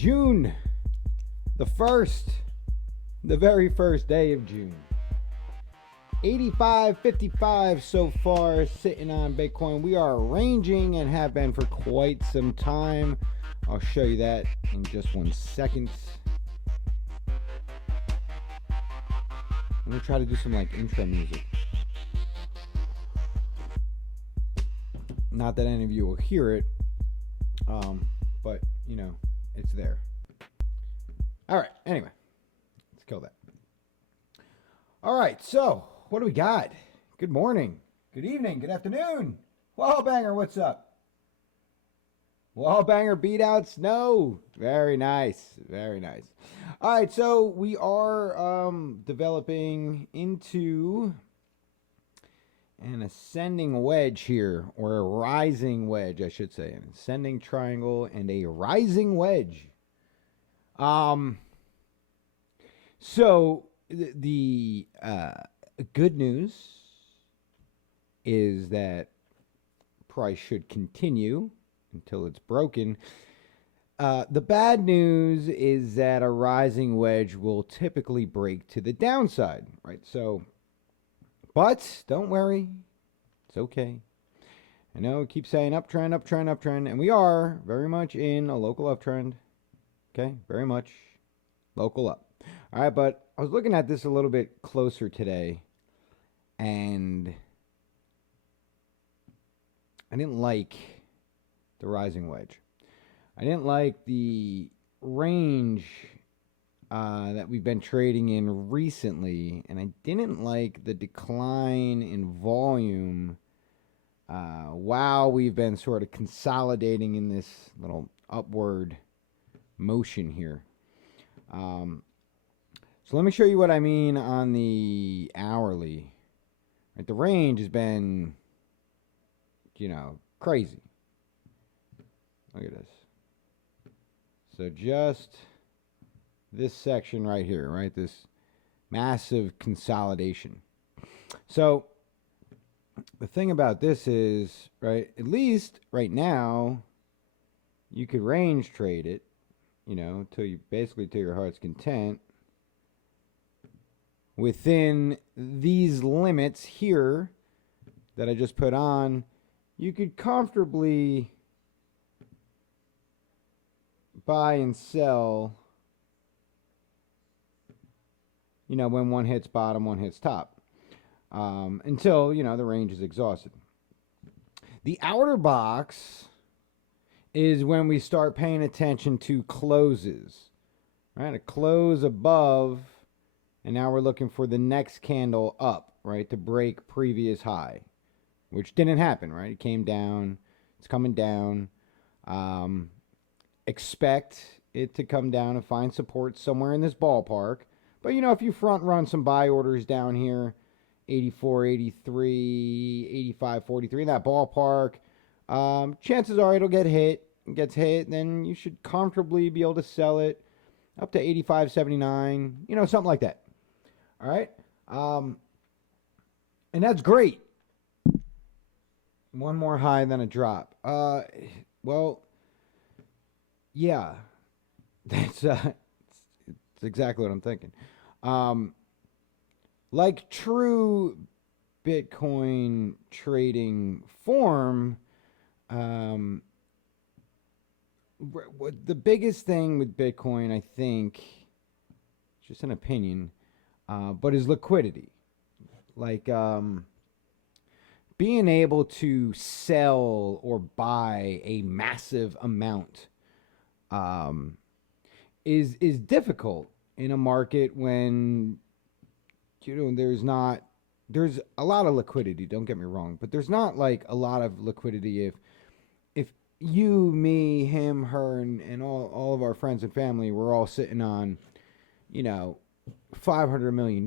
June the 1st, the very first day of June. 85.55 so far sitting on Bitcoin. We are ranging and have been for quite some time. I'll show you that in just 1 second. I'm going to try to do some like intro music. Not that any of you will hear it, but you know, it's there. All right, anyway, let's kill that. All right, so what do we got? Good morning, good evening, good afternoon. Wallbanger, what's up? Wallbanger beat out snow. Very nice, very nice. All right, so we are developing into an ascending wedge here, or a rising wedge, I should say. An ascending triangle and a rising wedge. So the good news is that price should continue until it's broken. The bad news is that a rising wedge will typically break to the downside, right? So, but don't worry, it's okay. I know I keep saying uptrend, uptrend, uptrend, and we are very much in a local uptrend. Okay, very much local up. All right, but I was looking at this a little bit closer today, and I didn't like the rising wedge. I didn't like the range that we've been trading in recently, and I didn't like the decline in volume while we've been sort of consolidating in this little upward motion here. So let me show you what I mean on the hourly. Right, the range has been, you know, crazy. Look at this. So just this section right here, right? This massive consolidation. So the thing about this is, right, at least right now, you could range trade it, you know, till you basically to your heart's content. Within these limits here that I just put on, you could comfortably buy and sell, you know, when one hits bottom, one hits top, until, you know, the range is exhausted. The outer box is when we start paying attention to closes, right? A close above, and now we're looking for the next candle up, right, to break previous high, which didn't happen, right? It came down. It's coming down. Expect it to come down and find support somewhere in this ballpark. But, you know, if you front run some buy orders down here, 84, 83, 85, 43, in that ballpark, chances are it'll get hit. It gets hit, then you should comfortably be able to sell it up to 85, 79, you know, something like that. All right? And that's great. One more high than a drop. Well, yeah, that's it's exactly what I'm thinking. Like true Bitcoin trading form, the biggest thing with Bitcoin, I think, just an opinion, but is liquidity. Like being able to sell or buy a massive amount is difficult in a market when, you know, there's a lot of liquidity, don't get me wrong, but there's not like a lot of liquidity if you, me, him, her, and all of our friends and family were all sitting on, you know, $500 million,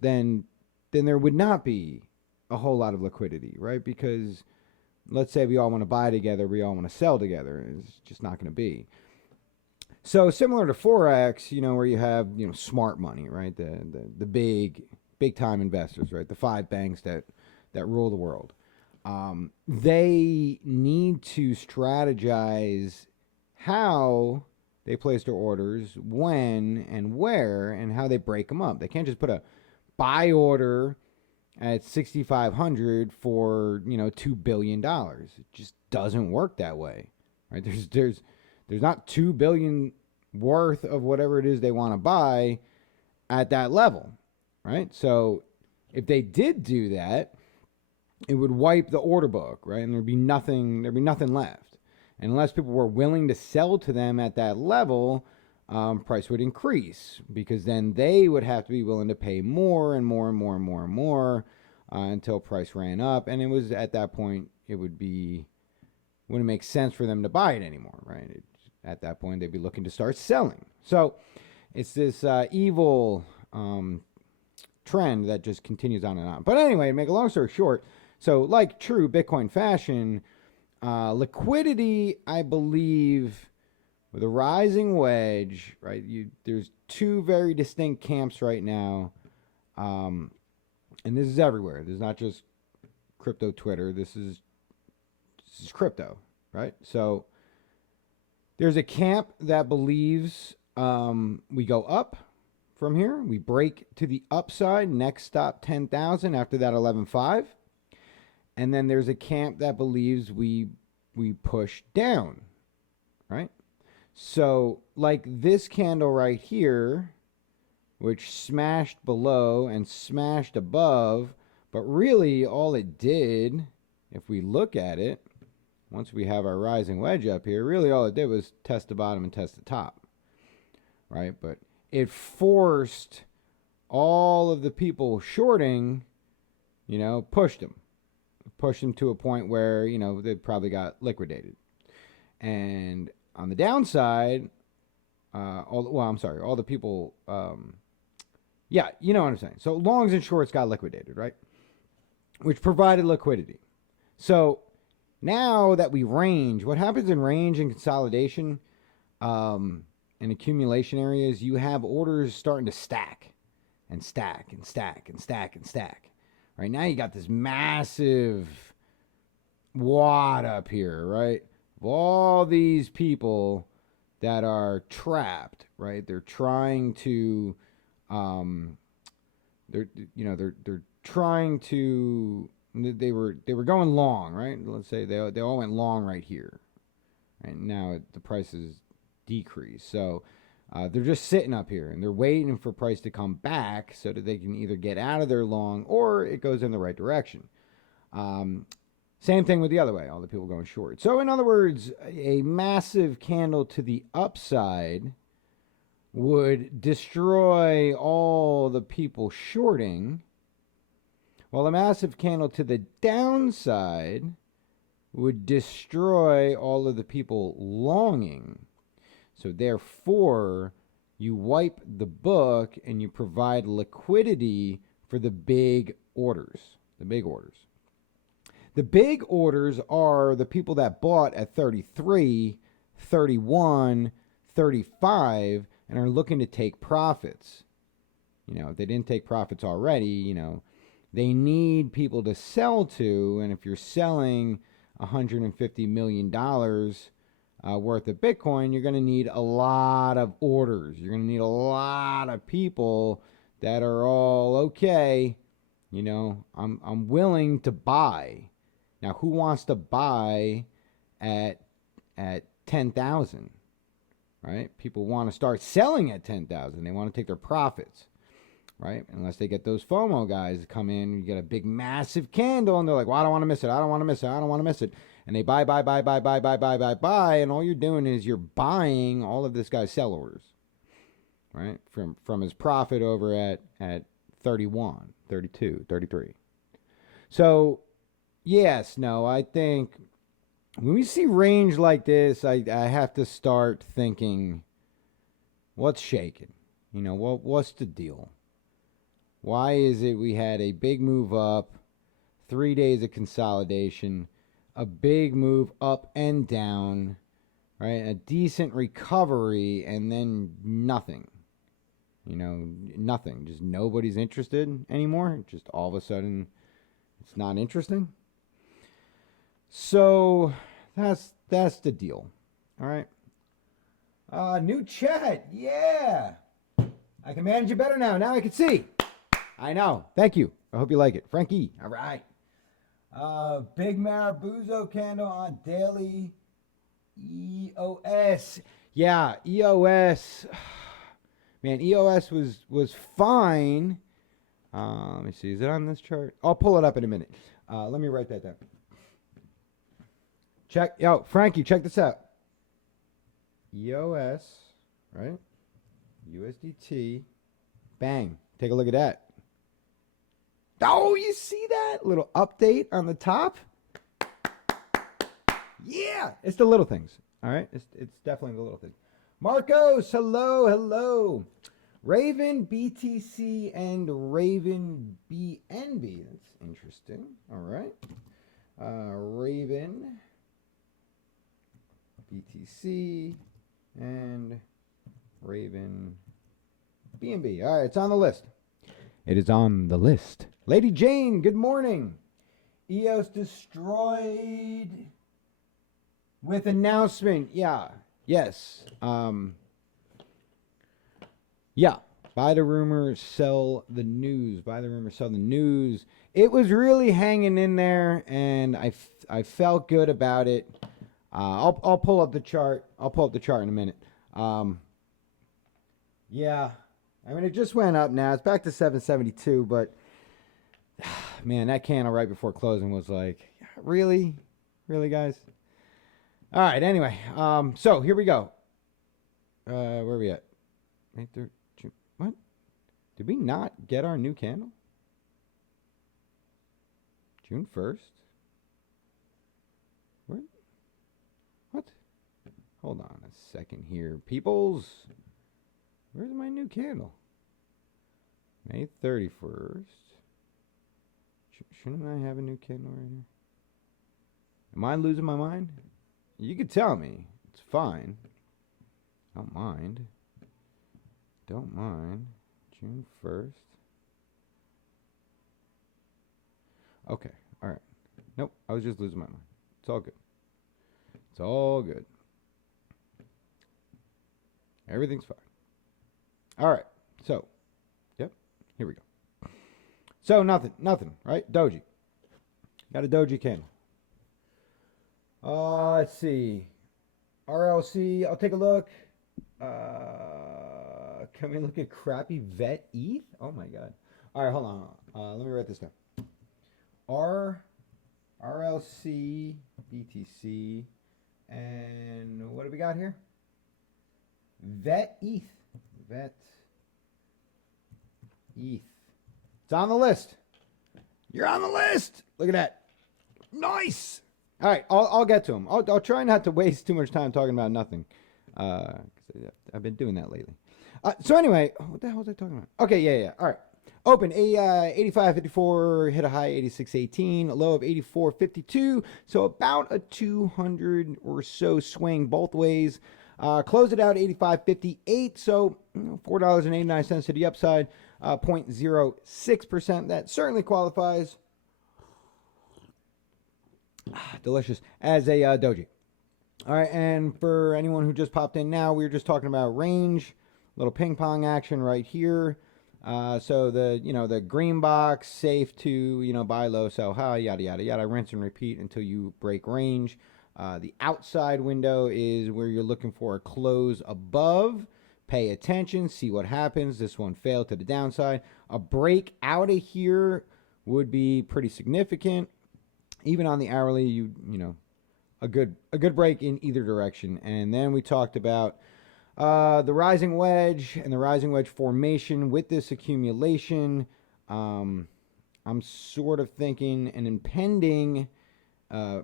then there would not be a whole lot of liquidity, right? Because let's say we all want to buy together, we all want to sell together. It's just not going to be. So similar to Forex, you know, where you have, you know, smart money, right? The big time investors, right? The 5 banks that rule the world. They need to strategize how they place their orders, when and where, and how they break them up. They can't just put a buy order at 6,500 for $2 billion. It just doesn't work that way, right? There's not $2 billion worth of whatever it is they want to buy at that level, right? So if they did do that, it would wipe the order book, right? And there'd be nothing left. And unless people were willing to sell to them at that level, price would increase, because then they would have to be willing to pay more and more and more and more and more until price ran up. And it was at that point, wouldn't make sense for them to buy it anymore, right? At that point, they'd be looking to start selling. So it's this evil trend that just continues on and on. But anyway, to make a long story short, so like true Bitcoin fashion, liquidity, I believe, with a rising wedge, right? There's two very distinct camps right now, and this is everywhere. This is not just crypto Twitter. This is crypto, right? So there's a camp that believes we go up from here. We break to the upside. Next stop 10,000. After that 11.5. And then there's a camp that believes we push down, right? So like this candle right here, which smashed below and smashed above, but really all it did, if we look at it, once we have our rising wedge up here, really all it did was test the bottom and test the top, right? But it forced all of the people shorting, pushed them to a point where, they probably got liquidated. And on the downside, all the people, yeah, you know what I'm saying. So longs and shorts got liquidated, right? Which provided liquidity. So now that we range, what happens in range and consolidation and accumulation areas, you have orders starting to stack and stack and stack and stack and stack. Right now you got this massive wad up here, right? Of all these people that are trapped, right? They're trying to, they're trying to, they were going long, right? Let's say they all went long right here. Right now the price is decreased. So they're just sitting up here and they're waiting for price to come back so that they can either get out of their long or it goes in the right direction. Same thing with the other way, all the people going short. So in other words, a massive candle to the upside would destroy all the people shorting, while a massive candle to the downside would destroy all of the people longing. So therefore, you wipe the book and you provide liquidity for the big orders. The big orders. The big orders are the people that bought at 33, 31, 35 and are looking to take profits. If they didn't take profits already, they need people to sell to. And if you're selling $150 million worth of Bitcoin, you're going to need a lot of orders. You're going to need a lot of people that are all okay. I'm willing to buy. Now, who wants to buy at 10,000? Right? People want to start selling at 10,000. They want to take their profits. Right? Unless they get those FOMO guys come in, you get a big massive candle and they're like, well, I don't want to miss it. I don't want to miss it. I don't want to miss it. And they buy, and all you're doing is you're buying all of this guy's sell orders, right? From his profit over at 31, 32, 33. So, yes, no, I think when we see range like this, I have to start thinking, what's shaking? What's the deal? Why is it we had a big move up, 3 days of consolidation, a big move up and down, right? A decent recovery, and then nothing. Nothing. Just nobody's interested anymore. Just all of a sudden, it's not interesting. So that's the deal. All right. New chat. Yeah. I can manage it better now. Now I can see. I know. Thank you. I hope you like it. Frankie. All right. Big Marabuzo candle on daily EOS. Yeah, EOS. Man, EOS was fine. Let me see. Is it on this chart? I'll pull it up in a minute. Let me write that down. Check. Yo, Frankie, check this out. EOS, right? USDT. Bang. Take a look at that. Oh, you see that? Little update on the top? Yeah. It's the little things. All right? It's definitely the little things. Marcos, hello, hello. Raven BTC and Raven BNB. That's interesting. All right. Raven BTC and Raven BNB. All right, it's on the list. It is on the list. Lady Jane, good morning. EOS destroyed with announcement. Yeah. Yes. Yeah. Buy the rumor, sell the news. Buy the rumor, sell the news. It was really hanging in there, and I felt good about it. I'll pull up the chart. I'll pull up the chart in a minute. Yeah. I mean, it just went up now. It's back to 772, but man, that candle right before closing was like, really? Really, guys? All right, anyway. So here we go. Where are we at? Right there. What? Did we not get our new candle? June 1st? What? Hold on a second here. Peoples, where's my new candle? May 31st. Shouldn't I have a new candle right here? Am I losing my mind? You could tell me. It's fine. Don't mind. Don't mind. June 1st. Okay. All right. Nope. I was just losing my mind. It's all good. It's all good. Everything's fine. All right. So, yep. Here we go. So, nothing, right? Doji. Got a Doji candle. Let's see. RLC. I'll take a look. Can we look at crappy vet ETH? Oh my god. All right, hold on. Let me write this down. RLC BTC and what do we got here? Vet ETH. Vet ETH. It's on the list. You're on the list. Look at that. Nice. All right, I'll get to them. I'll try not to waste too much time talking about nothing. I've been doing that lately. So anyway, what the hell was I talking about? Okay, yeah. All right. Open 85.54, hit a high 86.18, a low of 84.52. So about a 200 or so swing both ways. Close it out 85.58. So $4.89 to the upside, 0.06%. That certainly qualifies. Delicious as a doji. All right, and for anyone who just popped in now, we were just talking about range, little ping pong action right here. So the green box, safe to, buy low, sell high, yada, yada, yada, rinse and repeat until you break range. The outside window is where you're looking for a close above. Pay attention, see what happens. This one failed to the downside. A break out of here would be pretty significant. Even on the hourly, a good break in either direction. And then we talked about the rising wedge and the rising wedge formation with this accumulation. I'm sort of thinking an impending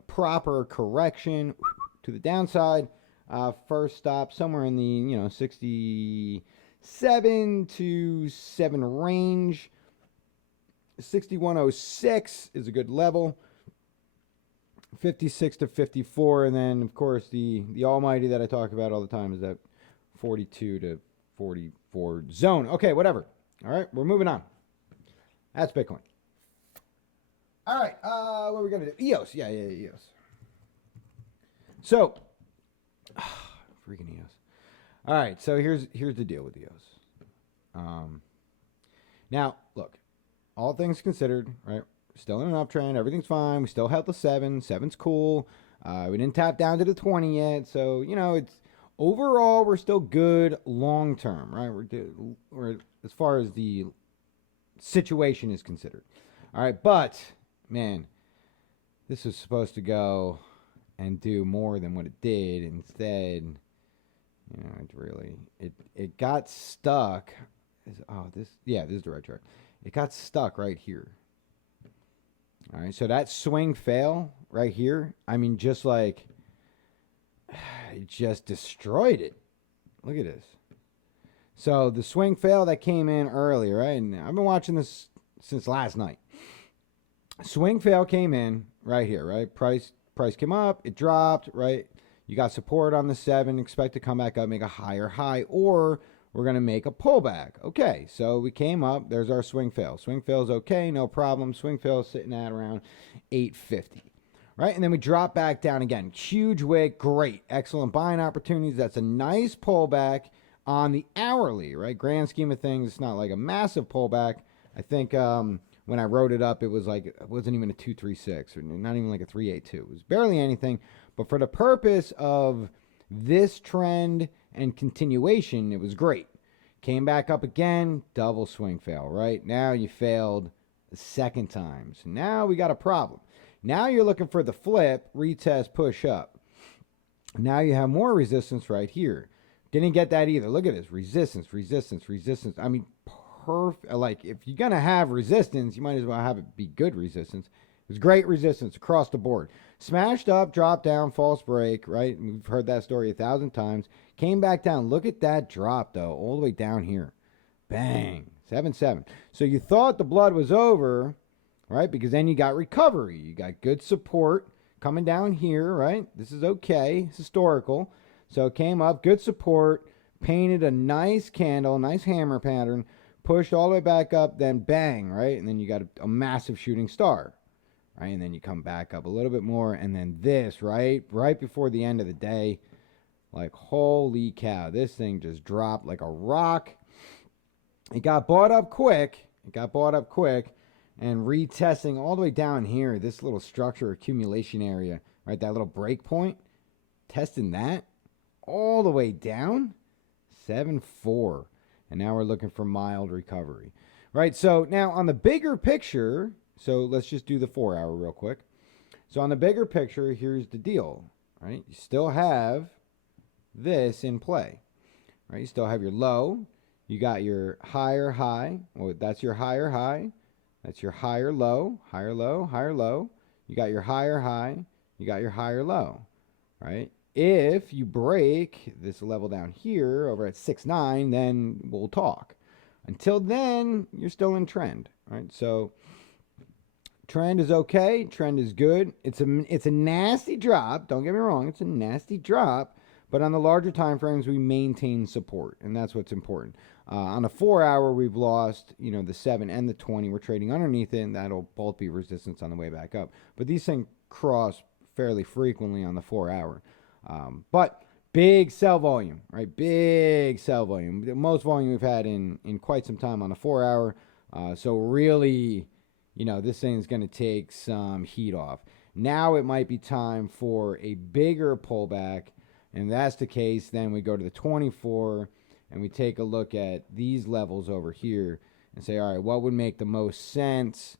proper correction to the downside. First stop somewhere in the 67 to 7 range. 6106 is a good level. 56 to 54, and then of course the almighty that I talk about all the time is that 42 to 44 zone. Okay, whatever. All right, we're moving on. That's Bitcoin. All right, what are we gonna do? EOS, yeah, EOS. So, freaking EOS. All right, so here's the deal with EOS. Um, Now, look, all things considered, right? Still in an uptrend. Everything's fine. We still held the 7. 7's cool. We didn't tap down to the 20 yet. So, it's overall, we're still good long term, right? We're as far as the situation is considered. All right. But, man, this was supposed to go and do more than what it did. Instead, it got stuck. This is the right chart. It got stuck right here. All right, so that swing fail right here, I mean, just like it just destroyed it. Look at this. So the swing fail that came in early, right? And I've been watching this since last night. Swing fail came in right here, right? Price came up, it dropped, right? You got support on the 7, expect to come back up, make a higher high, or we're going to make a pullback. Okay, so we came up. There's our swing fail. Swing fail is okay, no problem. Swing fail is sitting at around 850. Right, and then we drop back down again. Huge wick, great. Excellent buying opportunities. That's a nice pullback on the hourly, right? Grand scheme of things, it's not like a massive pullback. I think when I wrote it up, it wasn't even a 236 or not even like a 382. It was barely anything. But for the purpose of this trend and continuation, it was great. Came back up again, double swing fail, right? Now you failed the second time. So now we got a problem. Now you're looking for the flip, retest, push up. Now you have more resistance right here. Didn't get that either. Look at this. Resistance, resistance, resistance. I mean, perfect. Like, if you're going to have resistance, you might as well have it be good resistance. It was great resistance across the board. Smashed up, dropped down, false break, right? We've heard that story 1,000 times. Came back down. Look at that drop, though, all the way down here. Bang. 7-7. So you thought the blood was over, right? Because then you got recovery. You got good support coming down here, right? This is okay. It's historical. So it came up, good support, painted a nice candle, nice hammer pattern, pushed all the way back up, then bang, right? And then you got a massive shooting star. Right, and then you come back up a little bit more, and then this, right before the end of the day, like, holy cow, this thing just dropped like a rock. It got bought up quick, and retesting all the way down here, this little structure accumulation area, right, that little break point, testing that all the way down, 7-4, and now we're looking for mild recovery, right? So now on the bigger picture. So let's just do the 4-hour real quick. So on the bigger picture, here's the deal, right? You still have this in play, right? You still have your low. You got your higher high. Well, that's your higher high. That's your higher low, higher low, higher low. You got your higher high. You got your higher low, right? If you break this level down here over at 6-9, then we'll talk. Until then, you're still in trend, right? So trend is okay. Trend is good. It's a nasty drop. Don't get me wrong. It's a nasty drop. But on the larger time frames, we maintain support, and that's what's important. On a 4-hour, we've lost, the 7 and the 20. We're trading underneath it, and that'll both be resistance on the way back up. But these things cross fairly frequently on the 4-hour. But big sell volume, right? Big sell volume. The most volume we've had in quite some time on a 4-hour. So really, this thing's going to take some heat off. Now it might be time for a bigger pullback. And if that's the case, then we go to the 24 and we take a look at these levels over here and say, all right, what would make the most sense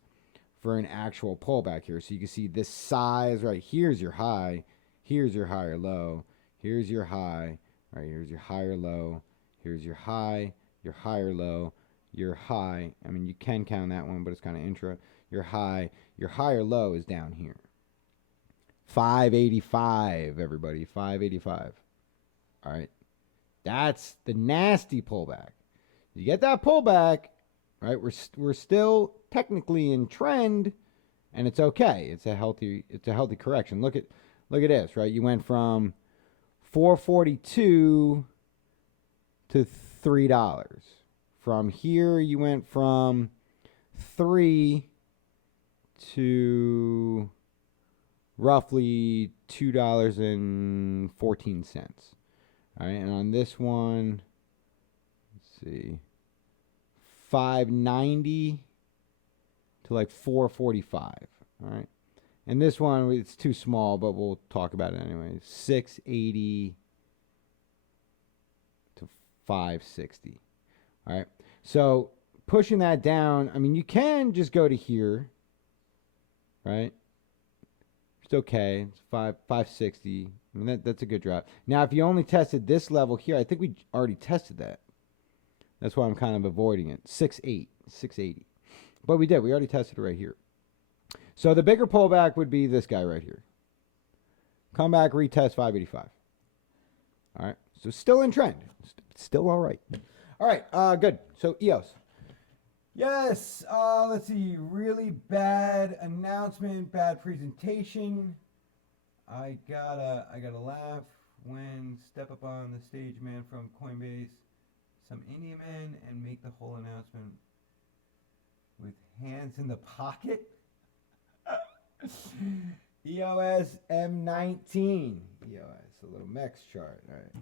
for an actual pullback here? So you can see this size, right? Here's your high. Here's your higher low. Here's your high. Right? Here's your higher low. Here's your high, your higher low, your high. I mean, you can count that one, but it's kind of intra. Your high, your higher low is down here. 585, everybody. 585. All right. That's the nasty pullback. You get that pullback, right? We're still technically in trend, and it's okay. It's a healthy correction. Look at this, right? You went from 442 to $3. From here, you went from 3 to roughly $2.14. All right, and on this one, let's see, 590 to like 445. All right. And this one, it's too small, but we'll talk about it anyway. 680 to 560. All right. So pushing that down, I mean, you can just go to here, right? It's okay. It's 560. I mean, that's a good drop. Now, if you only tested this level here, I think we already tested that. That's why I'm kind of avoiding it. 680. But we did. We already tested it right here. So the bigger pullback would be this guy right here. Come back, retest 585. All right. So still in trend. Still all right. All right. Good. So EOS. Yes. Let's see. Really bad announcement, bad presentation. I gotta laugh when step up on the stage man from Coinbase, some Indian man, and make the whole announcement with hands in the pocket. EOS M19. EOS, a little MEX chart. All right.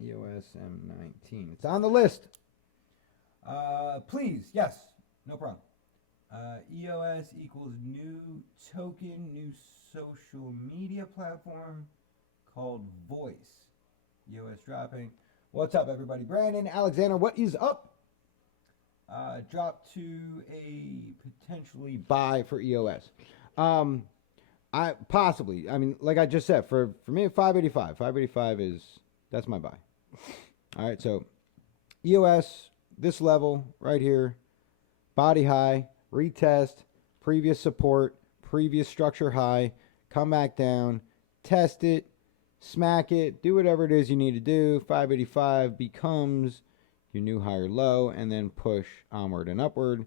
EOS M19. It's on the list. Please, yes, no problem. EOS equals new token, new social media platform called Voice. EOS dropping. What's up, everybody? Brandon, Alexander, what is up? Drop to a potentially buy for EOS. I possibly. I mean, like I just said, for me, 585. 585 that's my buy. All right, so EOS, this level right here, body high, retest, previous support, previous structure high, come back down, test it, smack it, do whatever it is you need to do. 585 becomes your new higher low, and then push onward and upward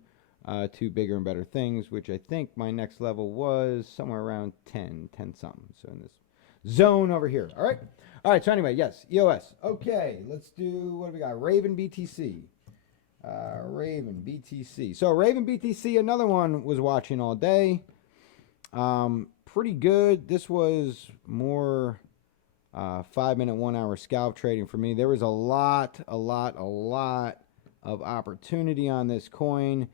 to bigger and better things, which I think my next level was somewhere around 10 something. So in this zone over here. All right. All right. So anyway, yes, EOS. Okay. Let's do, what do we got? Raven BTC. Raven BTC. So Raven BTC, another one was watching all day. Pretty good. This was more 5 minute, 1 hour scalp trading for me. There was a lot of opportunity on this coin,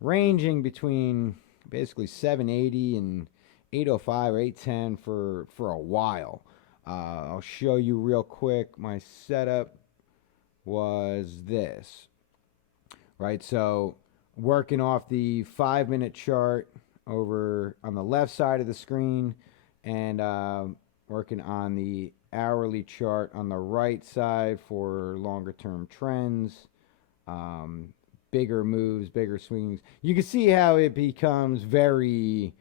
ranging between basically 780 and 805 or 810 for a while. I'll show you real quick. My setup was this, right? So working off the 5 minute chart over on the left side of the screen, and working on the hourly chart on the right side for longer term trends, bigger moves, bigger swings. You can see how it becomes very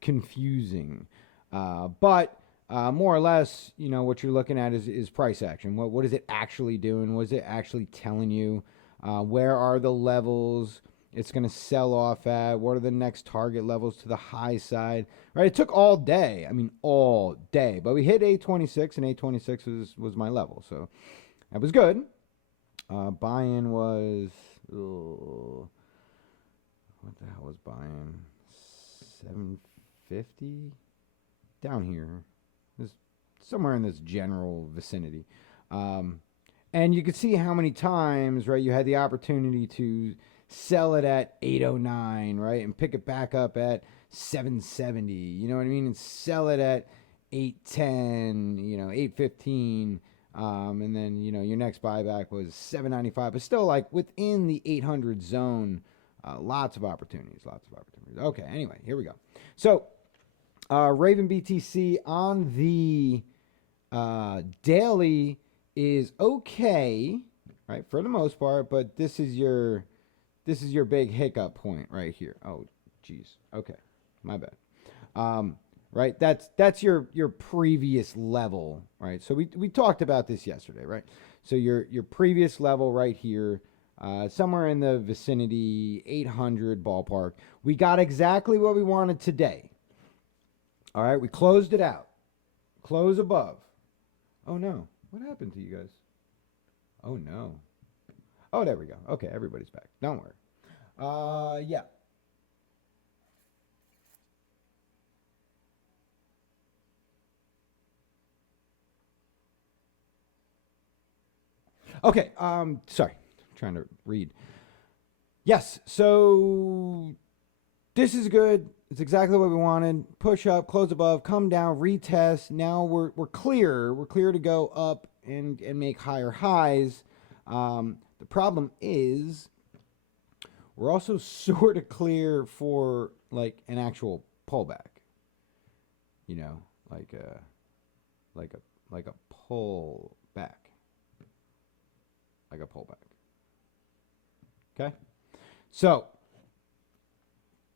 confusing. But more or less, you know, what you're looking at is price action. What is it actually doing? What is it actually telling you? Where are the levels it's going to sell off at? What are the next target levels to the high side? Right? It took all day. I mean, all day. But we hit 826, and 826 was my level. So that was good. Buy-in was, what the hell was buy-in? 750? Down here. It's somewhere in this general vicinity. And you could see how many times, right, you had the opportunity to sell it at 809, right, and pick it back up at 770, you know what I mean, and sell it at 810, you know, 815, and then, you know, your next buyback was 795, but still like within the 800 zone. Lots of opportunities. Okay, anyway, here we go. So Raven BTC on the daily is okay, right, for the most part, but this is your big hiccup point right here. Oh, geez. Okay, my bad. Right, that's your previous level, right? So we talked about this yesterday, right? So your previous level right here, somewhere in the vicinity 800 ballpark. We got exactly what we wanted today. All right, we closed it out. Close above. Oh no, what happened to you guys? Oh no. Oh, there we go. Okay, everybody's back. Don't worry. Yeah. Okay. Sorry, I'm trying to read. Yes. So this is good. It's exactly what we wanted. Push up, close above, come down, retest. Now we're clear. We're clear to go up and make higher highs. The problem is we're also sort of clear for like an actual pullback. You know, like a pull back. Like a pullback. Okay? So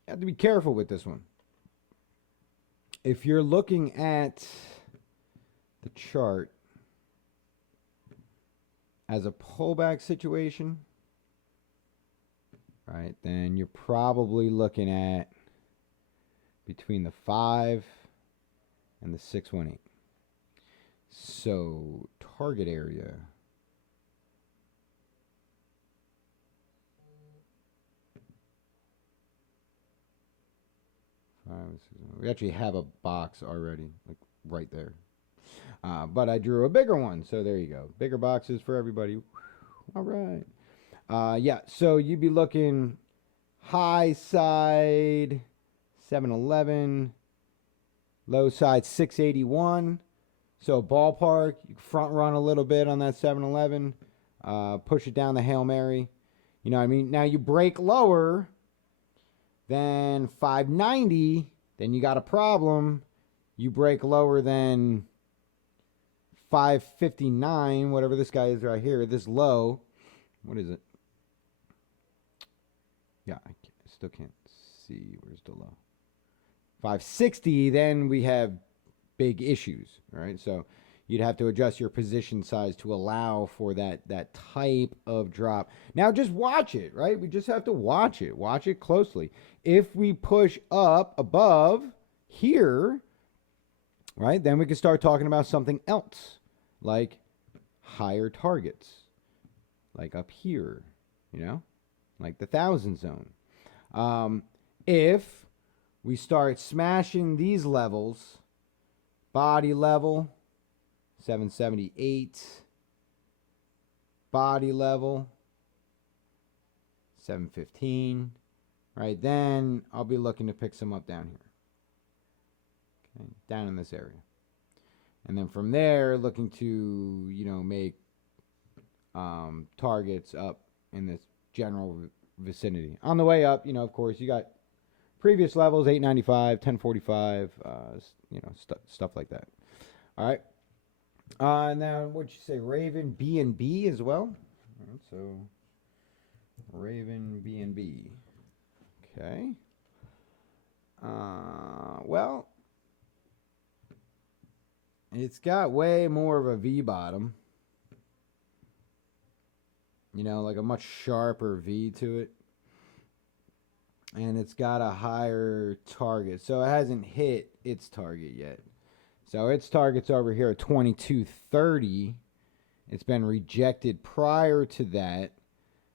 you have to be careful with this one. If you're looking at the chart as a pullback situation, right, then you're probably looking at between the 5 and the 618. So target area. We actually have a box already, like right there. But I drew a bigger one, so there you go. Bigger boxes for everybody. All right. Yeah, so you'd be looking high side 711, low side 681. So ballpark, you front run a little bit on that 711, push it down the Hail Mary. You know what I mean? Now you break lower than 590, then you got a problem. You break lower than 559, whatever this guy is right here, this low. What is it? Yeah, I still can't see. Where's the low? 560, then we have big issues, right? So you'd have to adjust your position size to allow for that type of drop. Now just watch it, right? We just have to watch it. Watch it closely. If we push up above here, right, then we can start talking about something else, like higher targets, like up here, you know, like the 1,000 zone. If we start smashing these levels, body level, 778, body level, 715, right? Then I'll be looking to pick some up down here, okay, down in this area. And then from there, looking to, you know, make targets up in this general vicinity. On the way up, you know, of course, you got previous levels, 895, 1045, you know, stuff like that. All right. Now, what'd you say? Raven BNB as well? All right, so Raven BNB. Okay. Well, it's got way more of a V bottom. You know, like a much sharper V to it. And it's got a higher target. So it hasn't hit its target yet. So its target's over here at 2230. It's been rejected prior to that.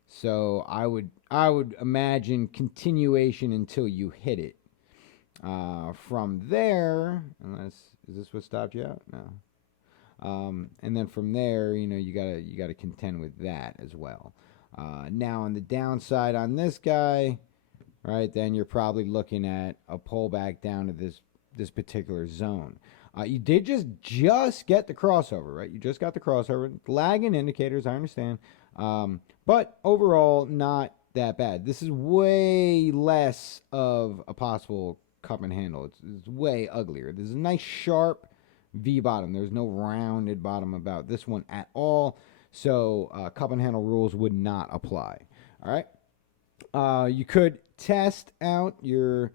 So I would imagine continuation until you hit it. From there, is this what stopped you out? No. And then from there, you know, you gotta contend with that as well. Now on the downside on this guy, right, then you're probably looking at a pullback down to this particular zone. You did just get the crossover, right? You just got the crossover. Lagging indicators, I understand. But overall, not that bad. This is way less of a possible cup and handle. It's way uglier. This is a nice sharp V bottom. There's no rounded bottom about this one at all. So cup and handle rules would not apply. All right. You could test out your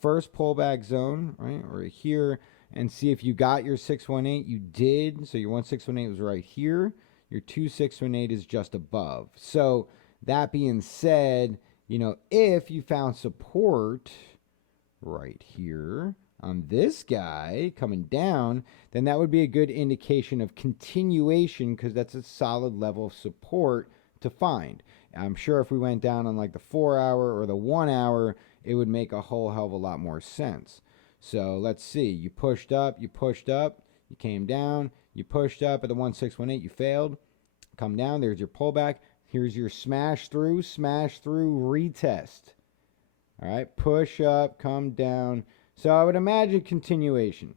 first pullback zone, right, or here, and see if you got your 618. You did. So your 1618 was right here. Your 2618 is just above. So that being said, you know, if you found support right here on this guy coming down, then that would be a good indication of continuation, because that's a solid level of support to find. I'm sure if we went down on like the 4 hour or the 1 hour, it would make a whole hell of a lot more sense. So let's see. You pushed up, you came down, you pushed up at the 1618, you failed. come down. There's your pullback. Here's your smash through, retest. All right, push up, come down. So I would imagine continuation.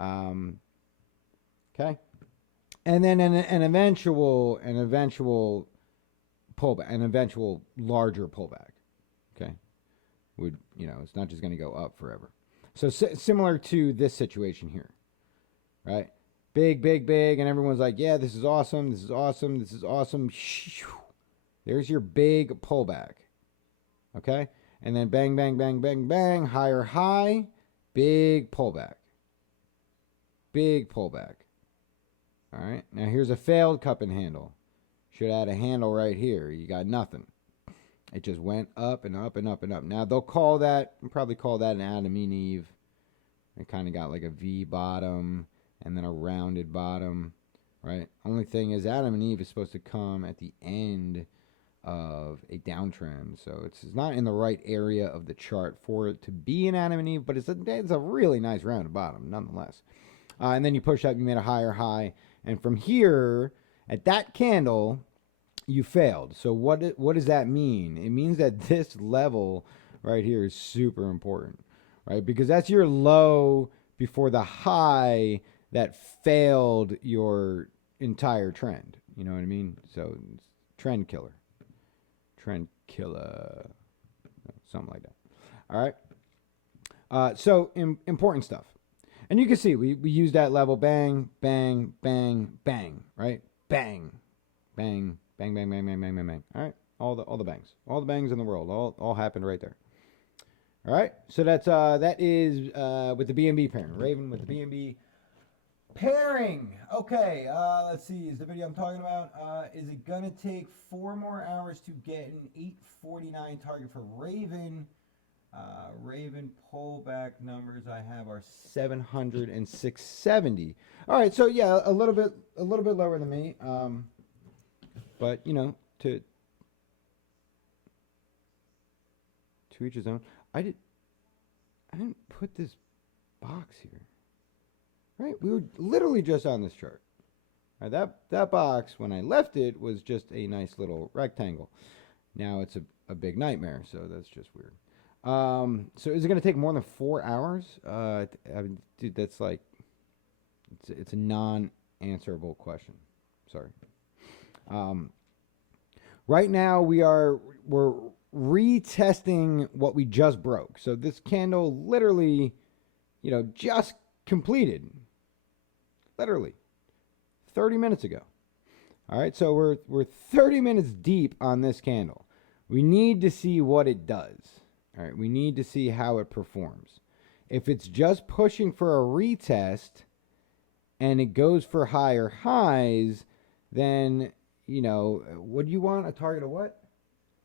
Okay, and then an eventual pullback, an eventual larger pullback. Okay, would it's not just going to go up forever. So similar to this situation here, right? Big, big, big, and everyone's like, yeah, this is awesome, this is awesome, this is awesome. There's your big pullback. Okay? And then bang, bang, bang, bang, bang, higher high, big pullback. Big pullback. All right? Now here's a failed cup and handle. Should add a handle right here. You got nothing. It just went up and up and up and up. Now they'll probably call that an Adam and Eve. It kind of got like a V bottom and then a rounded bottom, right? Only thing is Adam and Eve is supposed to come at the end of a downtrend. So it's not in the right area of the chart for it to be an Adam and Eve, but it's a really nice rounded bottom nonetheless. And then you push up, you made a higher high. And from here, at that candle, you failed. So what does that mean? It means that this level right here is super important, right? Because that's your low before the high that failed your entire trend. You know what I mean? So trend killer. Trend killer. Something like that. All right. So important stuff. And you can see we use that level. Bang, bang, bang, bang. Right? Bang, bang, bang, bang, bang, bang, bang, bang, bang. All right. All the bangs. All the bangs in the world. All happened right there. All right. So that is with the BNB pairing. Raven with the BNB pairing. Okay, let's see. Is the video I'm talking about, is it going to take 4 more hours to get an 849 target for Raven? Raven pullback numbers I have are 700 and 670. All right, so yeah, a little bit lower than me. But to each his own. I didn't put this box here. Right? We were literally just on this chart. Right, that box, when I left it, was just a nice little rectangle. Now it's a big nightmare, so that's just weird. So is it going to take more than 4 hours? Dude, that's like, it's a non-answerable question. Sorry. Right now we're retesting what we just broke. So this candle literally, just completed. Literally 30 minutes ago. All right, so we're 30 minutes deep on this candle. We need to see what it does. All right, we need to see how it performs. If it's just pushing for a retest and it goes for higher highs, then, what do you want? A target of what?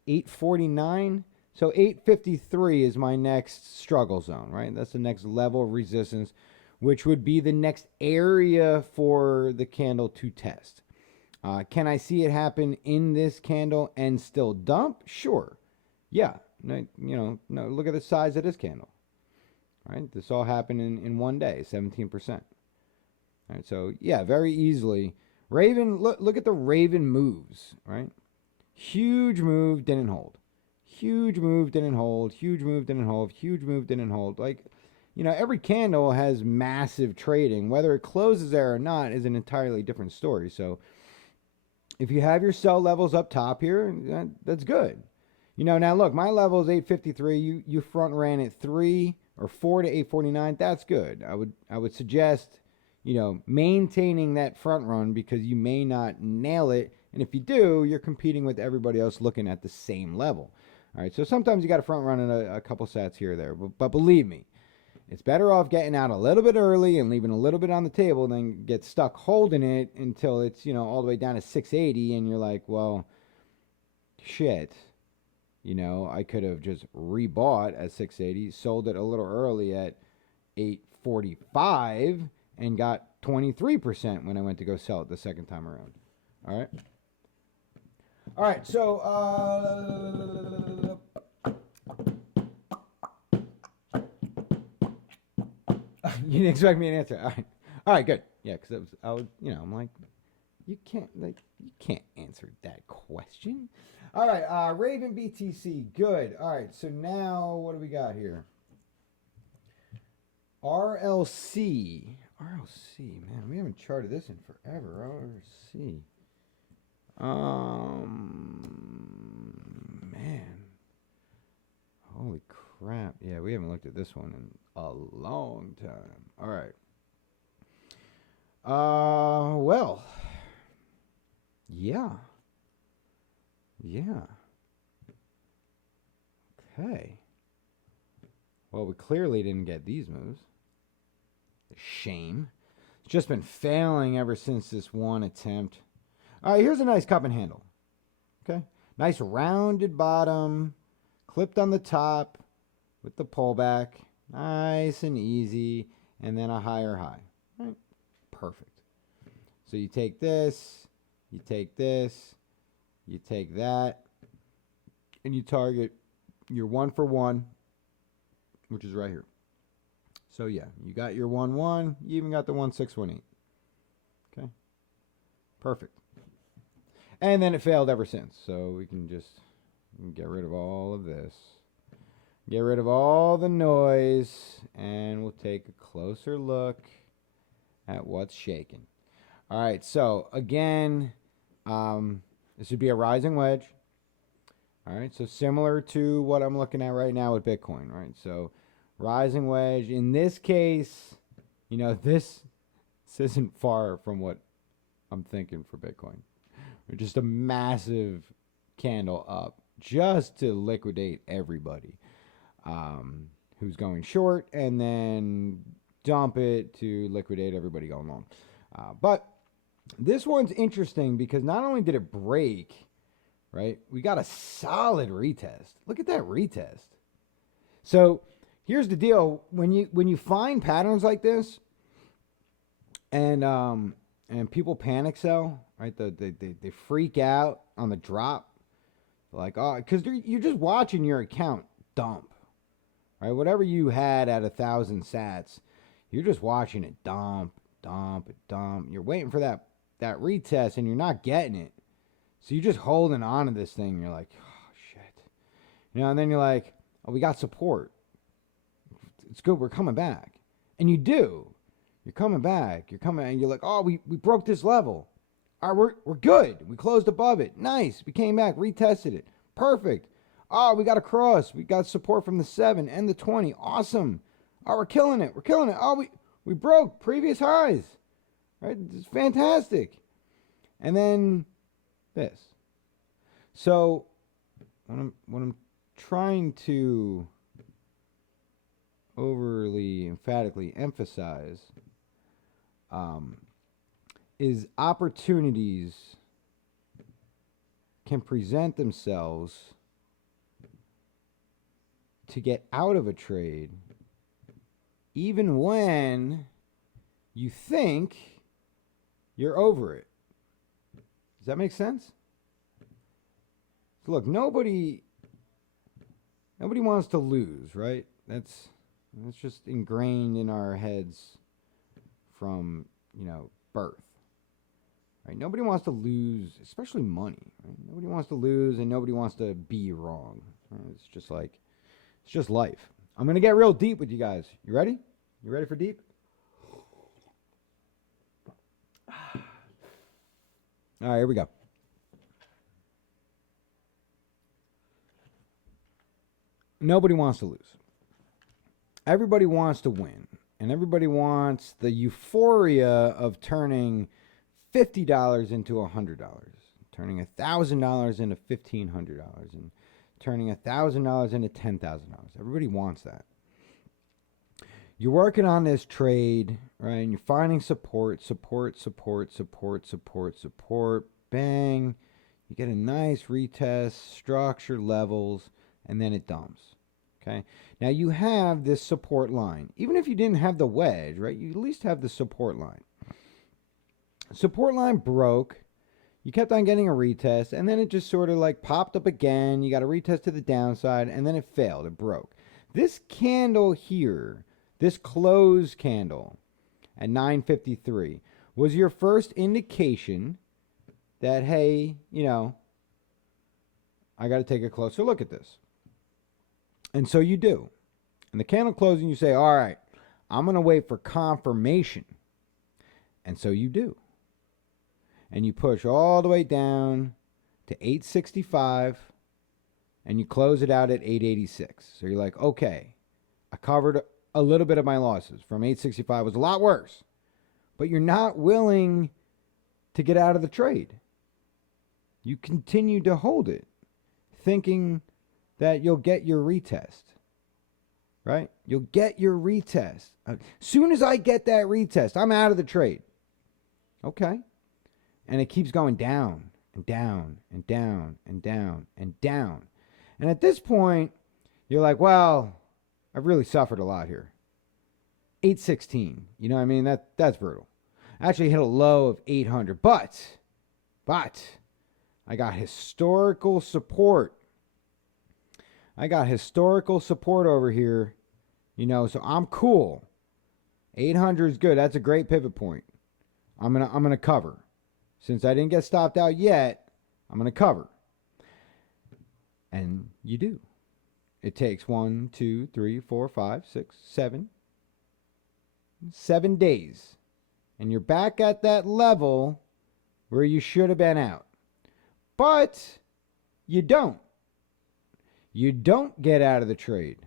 849? So 853 is my next struggle zone, right? That's the next level of resistance, which would be the next area for the candle to test. Can I see it happen in this candle and still dump? Sure. Yeah. No, look at the size of this candle. All right. This all happened in one day, 17%. All right. So, yeah, very easily. Raven, look at the Raven moves, right? Huge move, didn't hold. Huge move, didn't hold. Huge move, didn't hold. Huge move, didn't hold. Like, every candle has massive trading. Whether it closes there or not is an entirely different story. So if you have your sell levels up top here, that's good. Now look, my level is 853. You front ran at 3 or 4 to 849. That's good. I would suggest, maintaining that front run because you may not nail it. And if you do, you're competing with everybody else looking at the same level. All right. So sometimes you got to front run in a couple sets here or there. But believe me, it's better off getting out a little bit early and leaving a little bit on the table than get stuck holding it until it's, all the way down to 680 and you're like, well, shit. I could have just rebought at 680, sold it a little early at 845 and got 23% when I went to go sell it the second time around. All right. All right. So, you didn't expect me to answer. All right. All right, good. Yeah, because I'm like, you can't, You can't answer that question. All right, Raven BTC, good. All right, so now what do we got here? RLC. RLC, man, we haven't charted this in forever. RLC. Man. Holy crap. Yeah, we haven't looked at this one in a long time. All right. Well. Yeah. Yeah. Okay. Well, we clearly didn't get these moves. Shame. It's just been failing ever since this one attempt. All right, here's a nice cup and handle. Okay. Nice rounded bottom. Clipped on the top with the pullback. Nice and easy. And then a higher high. Right? Perfect. So you take this. You take this. You take that. And you target your 1 for 1, which is right here. So yeah, you got your 1-1. You even got the 1-6-1-8. Okay. Perfect. And then it failed ever since. So we can just get rid of all of this. Get rid of all the noise. And we'll take a closer look at what's shaking. All right. So again, this would be a rising wedge. All right. So similar to what I'm looking at right now with Bitcoin. Right. So rising wedge. In this case, you know, this isn't far from what I'm thinking for Bitcoin. Just a massive candle up just to liquidate everybody who's going short, and then dump it to liquidate everybody going long. But this one's interesting because not only did it break, right, we got a solid retest. Look at that retest. So here's the deal: when you find patterns like this, and people panic sell, right? They freak out on the drop, like, oh, because you're just watching your account dump, right? Whatever you had at 1,000 sats, you're just watching it dump. You're waiting for that retest, and you're not getting it, so you're just holding on to this thing. You're like, oh shit, you know, and then you're like, oh, we got support. It's good. We're coming back, and you do. You're coming back. You're coming, and you're like, oh, we broke this level. All right, we're good. We closed above it. Nice. We came back, retested it. Perfect. Oh, we got a cross. We got support from the 7 and the 20. Awesome. Oh, we're killing it. We're killing it. Oh, we broke previous highs. Right? It's fantastic. And then this. So what I'm trying to overly emphatically emphasize is opportunities can present themselves to get out of a trade even when you think you're over it. Does that make sense? So look, nobody wants to lose, right? That's just ingrained in our heads from, birth. Right? Nobody wants to lose, especially money. Right? Nobody wants to lose, and nobody wants to be wrong. Right? It's just life. I'm going to get real deep with you guys. You ready? You ready for deep? All right, here we go. Nobody wants to lose. Everybody wants to win. And everybody wants the euphoria of turning $50 into $100, turning $1,000 into $1,500, and turning $1,000 into $10,000. Everybody wants that. You're working on this trade, right? And you're finding support. Bang. You get a nice retest, structure levels, and then it dumps. Okay. Now you have this support line. Even if you didn't have the wedge, right? You at least have the support line. Support line broke. You kept on getting a retest, and then it just sort of like popped up again. You got a retest to the downside, and then it failed. It broke. This candle here, this close candle at 9:53, was your first indication that, hey, I got to take a closer look at this. And so you do. And the candle closing, you say, all right, I'm going to wait for confirmation. And so you do. And you push all the way down to 865 and you close it out at 886. So you're like, okay, I covered a little bit of my losses from 865. It was a lot worse. But you're not willing to get out of the trade. You continue to hold it, thinking that you'll get your retest. Right? You'll get your retest. Soon as I get that retest, I'm out of the trade. Okay. And it keeps going down and down and down and down and down. And at this point, you're like, well, I've really suffered a lot here. 816. You know what I mean? That's brutal. I actually hit a low of 800. But I got historical support. I got historical support over here. So I'm cool. 800 is good. That's a great pivot point. I'm gonna cover. Since I didn't get stopped out yet, I'm gonna cover. And you do. It takes 1, 2, 3, 4, 5, 6, 7 days. And you're back at that level where you should have been out. But you don't. You don't get out of the trade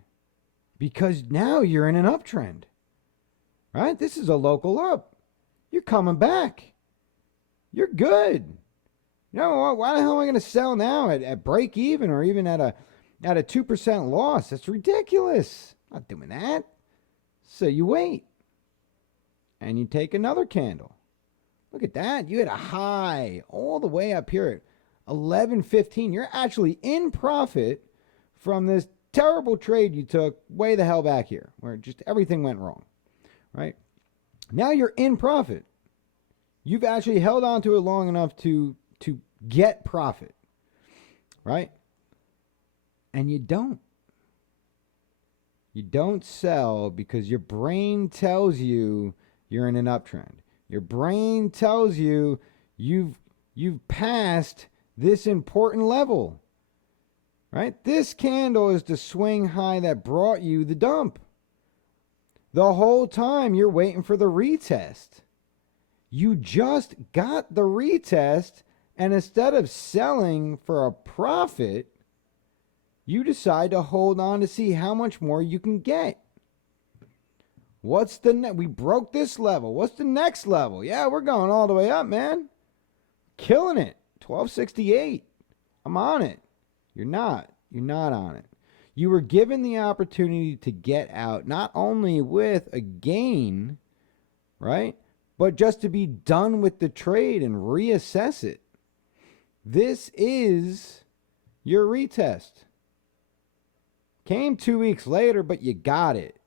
because now you're in an uptrend. Right? This is a local up. You're coming back. You're good. Why the hell am I going to sell now at break even or even at a 2% loss? That's ridiculous. I'm not doing that. So you wait. And you take another candle. Look at that. You had a high all the way up here at 11.15. You're actually in profit from this terrible trade you took way the hell back here where just everything went wrong. Right? Now you're in profit. You've actually held on to it long enough to get profit, right? And you don't. You don't sell because your brain tells you you're in an uptrend. Your brain tells you you've passed this important level, right? This candle is the swing high that brought you the dump. The whole time you're waiting for the retest. You just got the retest, and instead of selling for a profit, you decide to hold on to see how much more you can get. What's we broke this level. What's the next level? Yeah, we're going all the way up, man. Killing it. 1268. I'm on it. You're not. You're not on it. You were given the opportunity to get out, not only with a gain, right? But just to be done with the trade and reassess it. This is your retest. Came 2 weeks later, but you got it.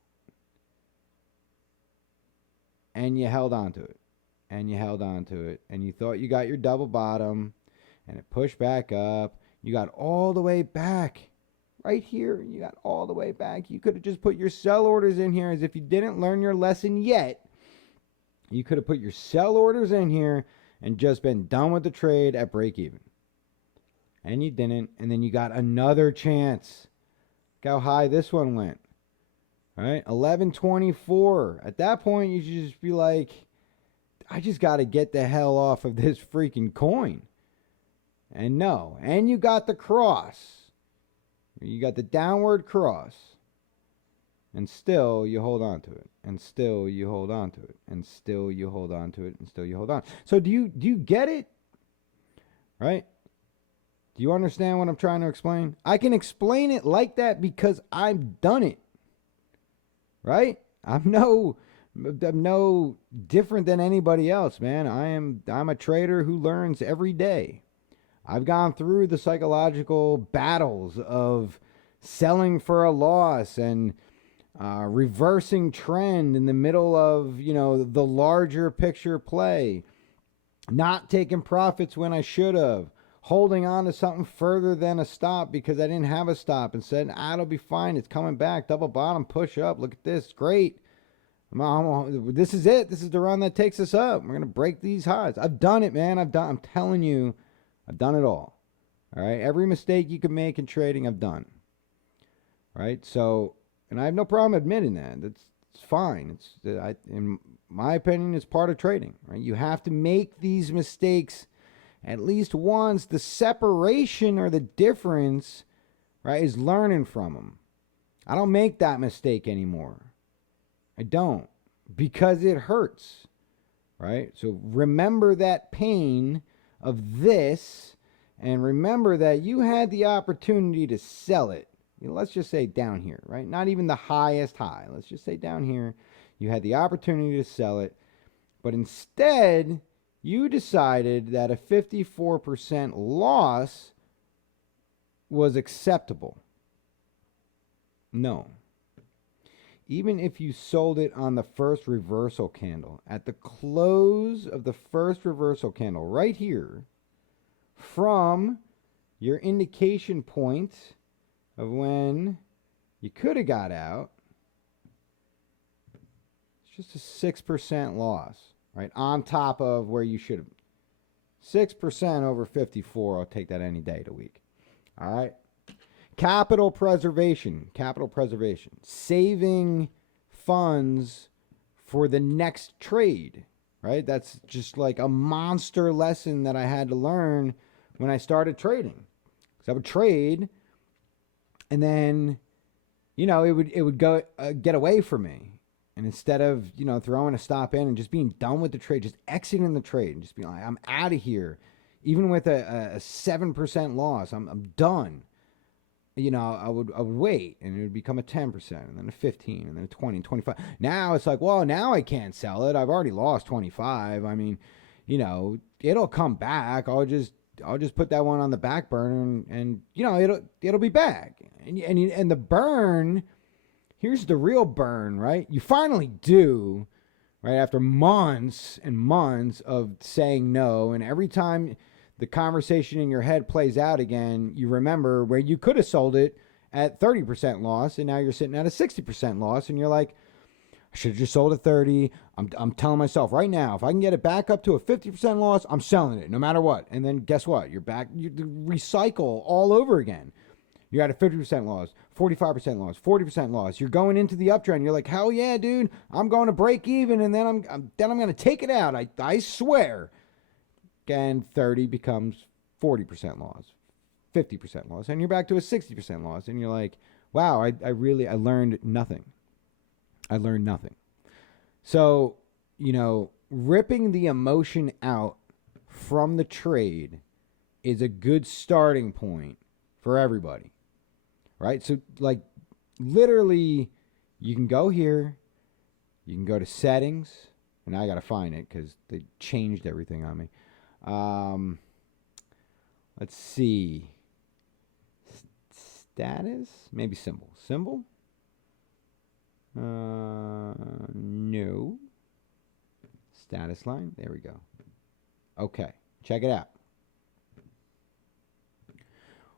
And you held on to it. And you held on to it. And you thought you got your double bottom. And it pushed back up. You got all the way back. Right here. You got all the way back. You could have just put your sell orders in here as if you didn't learn your lesson yet. You could have put your sell orders in here and just been done with the trade at break even. And you didn't. And then you got another chance. Look how high this one went. All right, 1124. At that point, you should just be like, I just got to get the hell off of this freaking coin. And no. And you got the cross. You got the downward cross. And still you hold on to it. And still you hold on to it. And still you hold on to it. And still you hold on. So do you get it? Right? Do you understand what I'm trying to explain? I can explain it like that because I've done it. Right? I'm no different than anybody else, man. I'm a trader who learns every day. I've gone through the psychological battles of selling for a loss and reversing trend in the middle of, the larger picture play, not taking profits when I should have, holding on to something further than a stop because I didn't have a stop and said, it'll be fine. It's coming back. Double bottom, push up. Look at this. Great. This is it. This is the run that takes us up. We're gonna break these highs. I've done it, man. I'm telling you, I've done it all. All right. Every mistake you can make in trading, I've done. Right. So, and I have no problem admitting that. It's fine. In my opinion, it's part of trading. Right. You have to make these mistakes at least once. The separation or the difference, right, is learning from them. I don't make that mistake anymore. I don't, because it hurts, right? So remember that pain of this, and remember that you had the opportunity to sell it. Let's just say down here, right? Not even the highest high. Let's just say down here, you had the opportunity to sell it, but instead you decided that a 54% loss was acceptable. No. Even if you sold it on the first reversal candle, at the close of the first reversal candle, right here, from your indication point of when you could have got out, it's just a 6% loss, right? On top of where you should have. 6% over 54, I'll take that any day of the week. All right? Capital preservation, saving funds for the next trade, right? That's just like a monster lesson that I had to learn when I started trading. So I would trade, and then, it would go get away from me. And instead of, throwing a stop in and just being done with the trade, just exiting the trade and just being like, I'm out of here, even with a 7% loss, I'm done. I would wait, and it would become a 10%, and then a 15, and then a 20, and 25. Now it's like, well, now I can't sell it. I've already lost 25. I mean, it'll come back. I'll just put that one on the back burner, and it'll be back. And the burn, here's the real burn, right? You finally do, right, after months and months of saying no, and every time the conversation in your head plays out again, you remember where you could have sold it at 30% loss, and now you're sitting at a 60% loss, and you're like, I should have just sold at 30. I'm telling myself right now, if I can get it back up to a 50% loss, I'm selling it no matter what. And then guess what? You're back. You recycle all over again. You're at a 50% loss, 45% loss, 40% loss. You're going into the uptrend. You're like, hell yeah, dude, I'm going to break even, and then I'm going to take it out. I swear. And 30 becomes 40% loss, 50% loss, and you're back to a 60% loss, and you're like, wow, I learned nothing. I learned nothing. So, ripping the emotion out from the trade is a good starting point for everybody, right? So, like, literally, you can go here, you can go to settings, and I got to find it because they changed everything on me. Let's see. Status? Maybe symbol. Symbol? No. Status line? There we go. Okay. Check it out.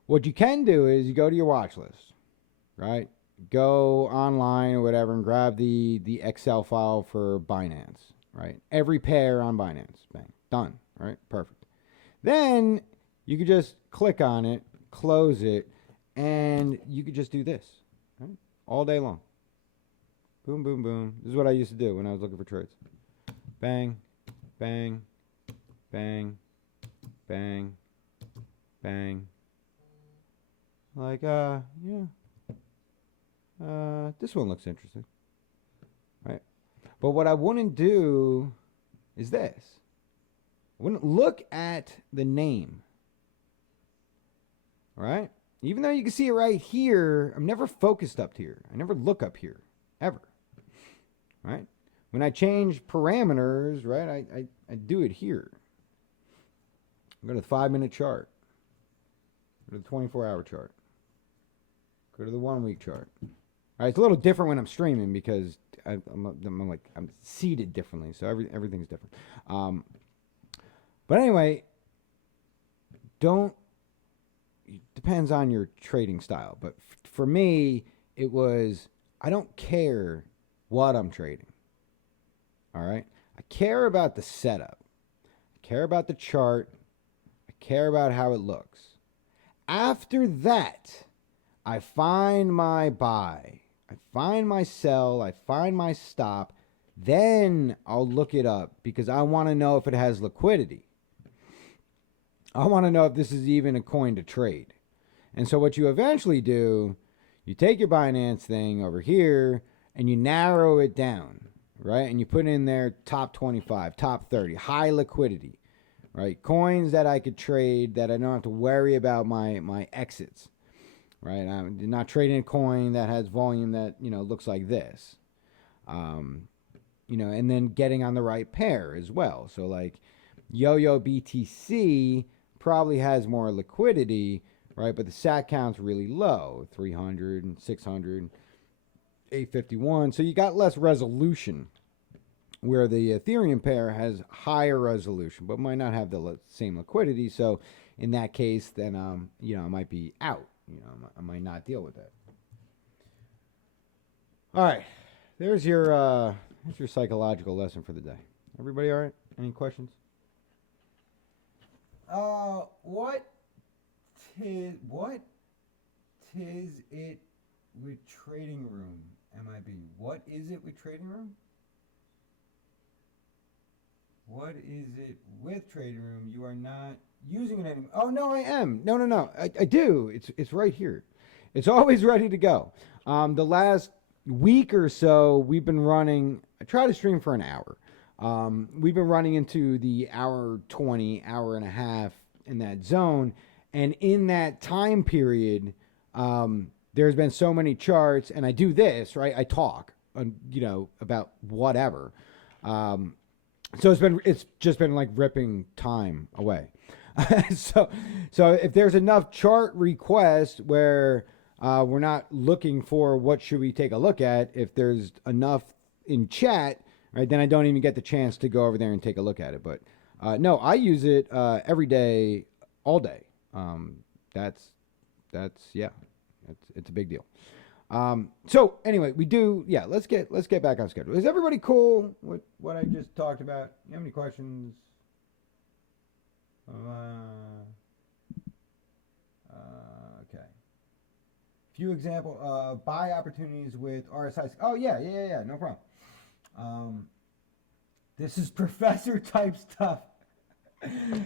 What you can do is you go to your watch list, right? Go online or whatever and grab the Excel file for Binance, right? Every pair on Binance. Bang. Done. Right? Perfect. Then you could just click on it, close it, and you could just do this, right? All day long. Boom, boom, boom. This is what I used to do when I was looking for trades. Bang, bang, bang, bang, bang. Like, this one looks interesting. Right? But what I wouldn't do is this. I wouldn't look at the name. All right? Even though you can see it right here, I'm never focused up here. I never look up here, ever. Right? When I change parameters, right, I do it here. Go to the 5-minute chart. Go to the 24-hour chart. Go to the 1-week chart. All right, it's a little different when I'm streaming because I'm seated differently, so everything's different. But anyway, it depends on your trading style. But for me, it was, I don't care what I'm trading. All right. I care about the setup. I care about the chart. I care about how it looks. After that, I find my buy. I find my sell. I find my stop. Then I'll look it up because I want to know if it has liquidity. I want to know if this is even a coin to trade. And so what you eventually do, you take your Binance thing over here and you narrow it down, right? And you put in there top 25, top 30, high liquidity, right? Coins that I could trade that I don't have to worry about my exits, right? I'm not trading a coin that has volume that, looks like this. And then getting on the right pair as well. So like Yo-Yo BTC probably has more liquidity, right? But the SAT count's really low, 300 and 600, 851. So you got less resolution, where the Ethereum pair has higher resolution, but might not have the same liquidity. So in that case, then, I might be out. I might not deal with that. All right. There's your psychological lesson for the day. Everybody all right? Any questions? What tis it with Trading Room, MIB? What is it with Trading Room? What is it with Trading Room? You are not using it anymore. Oh, no, I am. No. I do. It's right here. It's always ready to go. The last week or so, we've been running. I try to stream for an hour. We've been running into the hour 20, hour and a half in that zone. And in that time period, there's been so many charts, and I do this, right? I talk, about whatever. So it's just been like ripping time away. So if there's enough chart requests where we're not looking for what should we take a look at, if there's enough in chat, right, then I don't even get the chance to go over there and take a look at it. But no, I use it every day, all day. It's a big deal. So anyway, let's get back on schedule. Is everybody cool with what I just talked about? You have any questions? Okay. Few example buy opportunities with RSIs. Oh yeah, no problem. This is professor type stuff.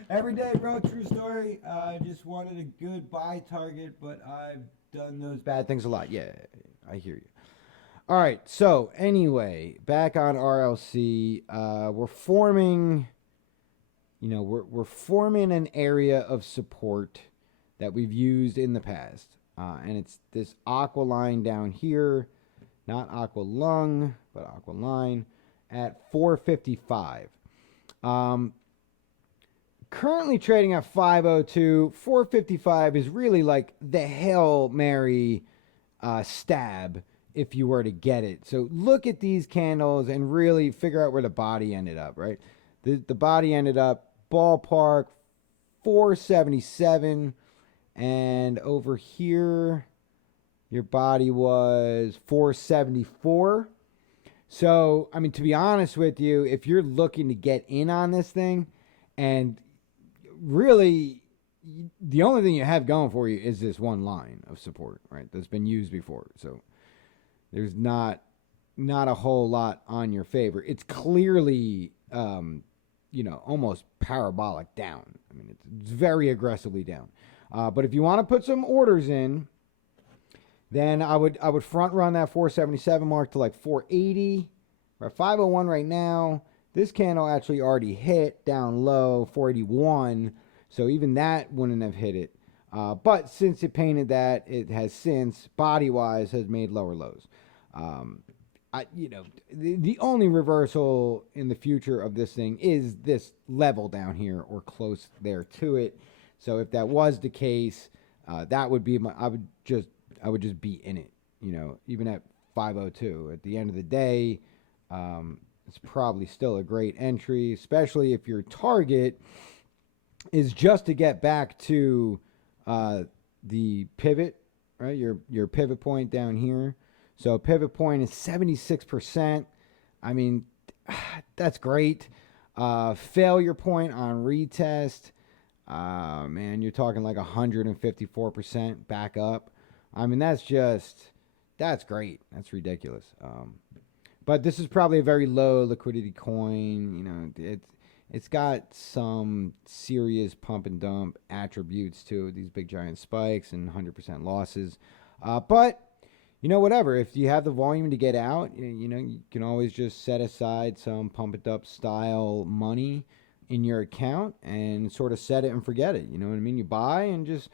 Every day, bro, true story. I just wanted a good buy target, but I've done those bad things a lot. Yeah, I hear you. All right, so anyway, back on RLC, we're forming, we're forming an area of support that we've used in the past, and it's this aqua line down here, not aqua lung, but aqua line at 455. Currently trading at 502. 455 is really like the Hail Mary stab if you were to get it. So look at these candles and really figure out where the body ended up, right? The body ended up ballpark 477, and over here your body was 474. So, I mean, to be honest with you, if you're looking to get in on this thing, and really, the only thing you have going for you is this one line of support, right? That's been used before. So there's not a whole lot on your favor. It's clearly, almost parabolic down. I mean, it's very aggressively down. But if you want to put some orders in, then I would front run that 477 mark to like 480. We're at 501 right now. This candle actually already hit down low, 481. So even that wouldn't have hit it. But since it painted that, it has since, body-wise, has made lower lows. The only reversal in the future of this thing is this level down here or close there to it. So if that was the case, that would be I would just be in it, even at 502. At the end of the day, it's probably still a great entry, especially if your target is just to get back to the pivot, right? Your pivot point down here. So pivot point is 76%. I mean, That's great. Failure point on retest. Man, you're talking like 154% back up. I mean, that's great. That's ridiculous. But this is probably a very low liquidity coin. You know, it's got some serious pump and dump attributes to it, these big giant spikes and 100% losses. But you know, whatever. If you have the volume to get out, you know, you can always just set aside some pump it up style money in your account and sort of set it and forget it. You know what I mean? You buy and just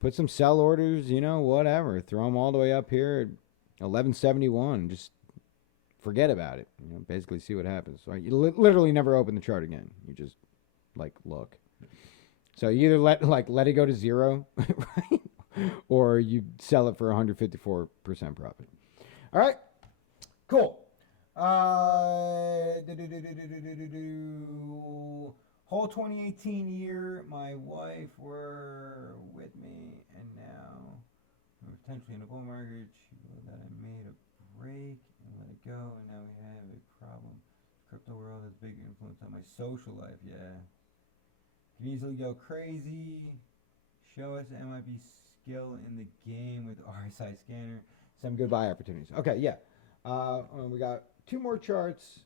put some sell orders, you know, whatever. Throw them all the way up here at 1171. Just forget about it. You know, basically see what happens. So you literally never open the chart again. You just like look. So you either let it go to zero, right? Or you sell it for 154% profit. All right, cool. Whole 2018 year, my wife were with me, and now we're potentially in a bull market. She knew that I made a break and let it go, and now we have a problem. Crypto world has big influence on my social life. Yeah, can easily go crazy. Show us MIB skill in the game with RSI scanner. Some good buy opportunities. Okay, yeah. We got two more charts.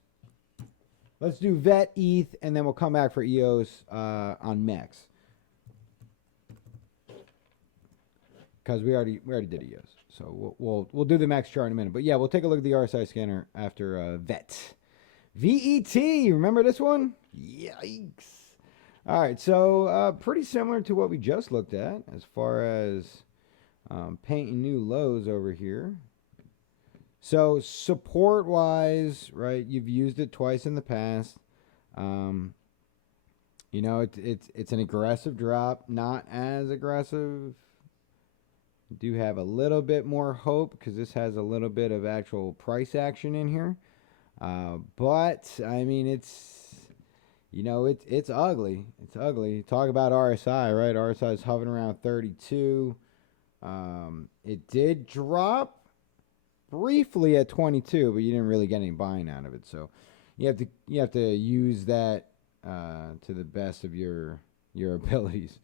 Let's do VET, ETH, and then we'll come back for EOS on MEX. Because we already did EOS, so we'll do the MEX chart in a minute. But yeah, we'll take a look at the RSI scanner after VET. VET, remember this one? Yikes. All right, so pretty similar to what we just looked at as far as painting new lows over here. So support-wise, right, you've used it twice in the past. You know, it's an aggressive drop, not as aggressive. Do have a little bit more hope because this has a little bit of actual price action in here. But, I mean, you know, it's ugly. It's ugly. Talk about RSI, right? RSI is hovering around 32. It did drop briefly at 22, but you didn't really get any buying out of it. So you have to use that to the best of your abilities.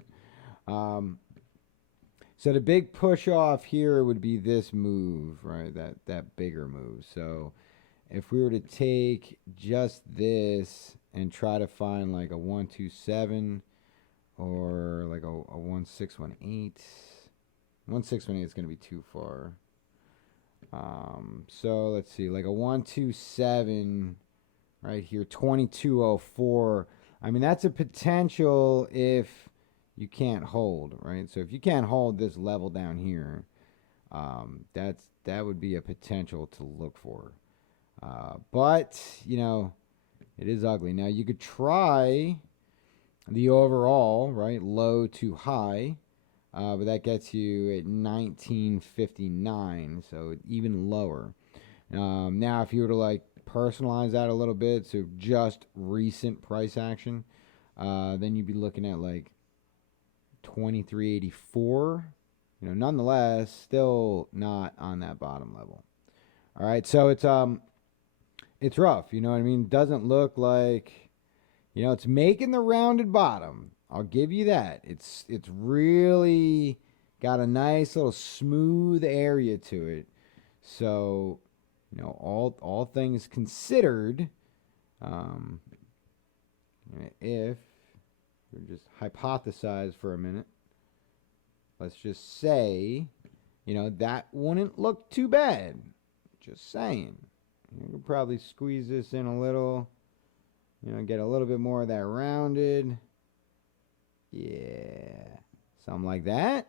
So the big push off here would be this move, right? That bigger move. So if we were to take just this and try to find like a 127 or like a 1618. 1618 is going to be too far. So let's see, like a 127 right here, 2204. I mean, that's a potential if you can't hold, right? So if you can't hold this level down here, that would be a potential to look for. But, you know, it is ugly. Now, you could try the overall, right, low to high, but that gets you at 1959, so even lower. Now, if you were to, like, personalize that a little bit, so just recent price action, then you'd be looking at, like, 2384. You know, nonetheless, still not on that bottom level. All right, so it's rough, you know what I mean? Doesn't look like, you know, it's making the rounded bottom. I'll give you that. It's really got a nice little smooth area to it. So, you know, all things considered, if we just hypothesize for a minute, let's just say, you know, that wouldn't look too bad. Just saying. You could probably squeeze this in a little, you know, get a little bit more of that rounded. Yeah, something like that,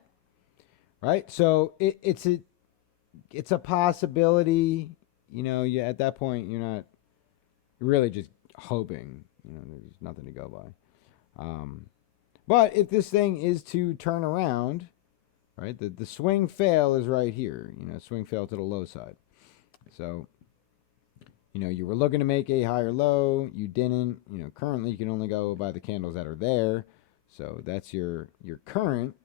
right? So it's a possibility. You know, at that point you're not really just hoping. You know, there's nothing to go by. But if this thing is to turn around, right, the swing fail is right here. You know, swing fail to the low side. So, you know, you were looking to make a higher low, you didn't. You know, currently you can only go by the candles that are there. So that's your current.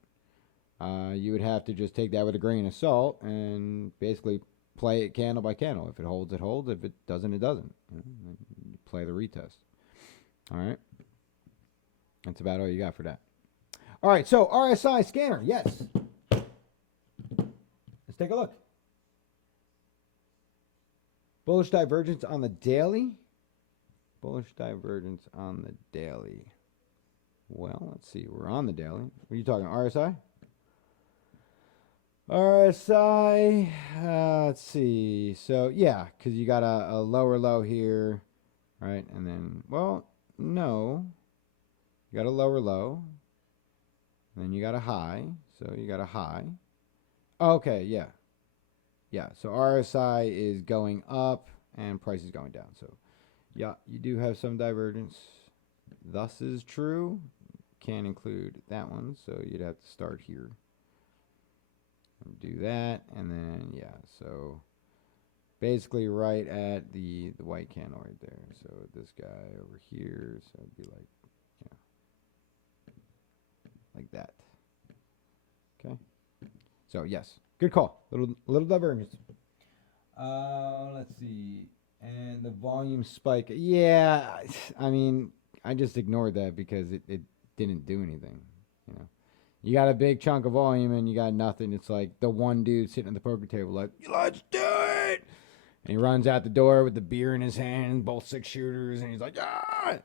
You would have to just take that with a grain of salt and basically play it candle by candle. If it holds, it holds. If it doesn't, it doesn't. You know, play the retest. All right. That's about all you got for that. All right. So RSI scanner. Yes. Let's take a look. Bullish divergence on the daily. Bullish divergence on the daily. Well, let's see. We're on the daily. What are you talking? RSI? RSI. Let's see. So, yeah, because you got a lower low here, right? And then, well, no. You got a lower low. And then you got a high. So, you got a high. Okay, yeah. Yeah, so RSI is going up and price is going down. So, yeah, you do have some divergence. Thus is true. Can't include that one, so you'd have to start here. And do that, and then, yeah, so basically right at the white candle right there. So this guy over here, so it'd be like, yeah, like that. Okay. So, yes, good call. Little divergence. Let's see. And the volume spike. Yeah, I mean, I just ignored that because it didn't do anything. You know, you got a big chunk of volume and you got nothing. It's like the one dude sitting at the poker table like, let's do it. And he runs out the door with the beer in his hand, both 6 shooters, and he's like, ah.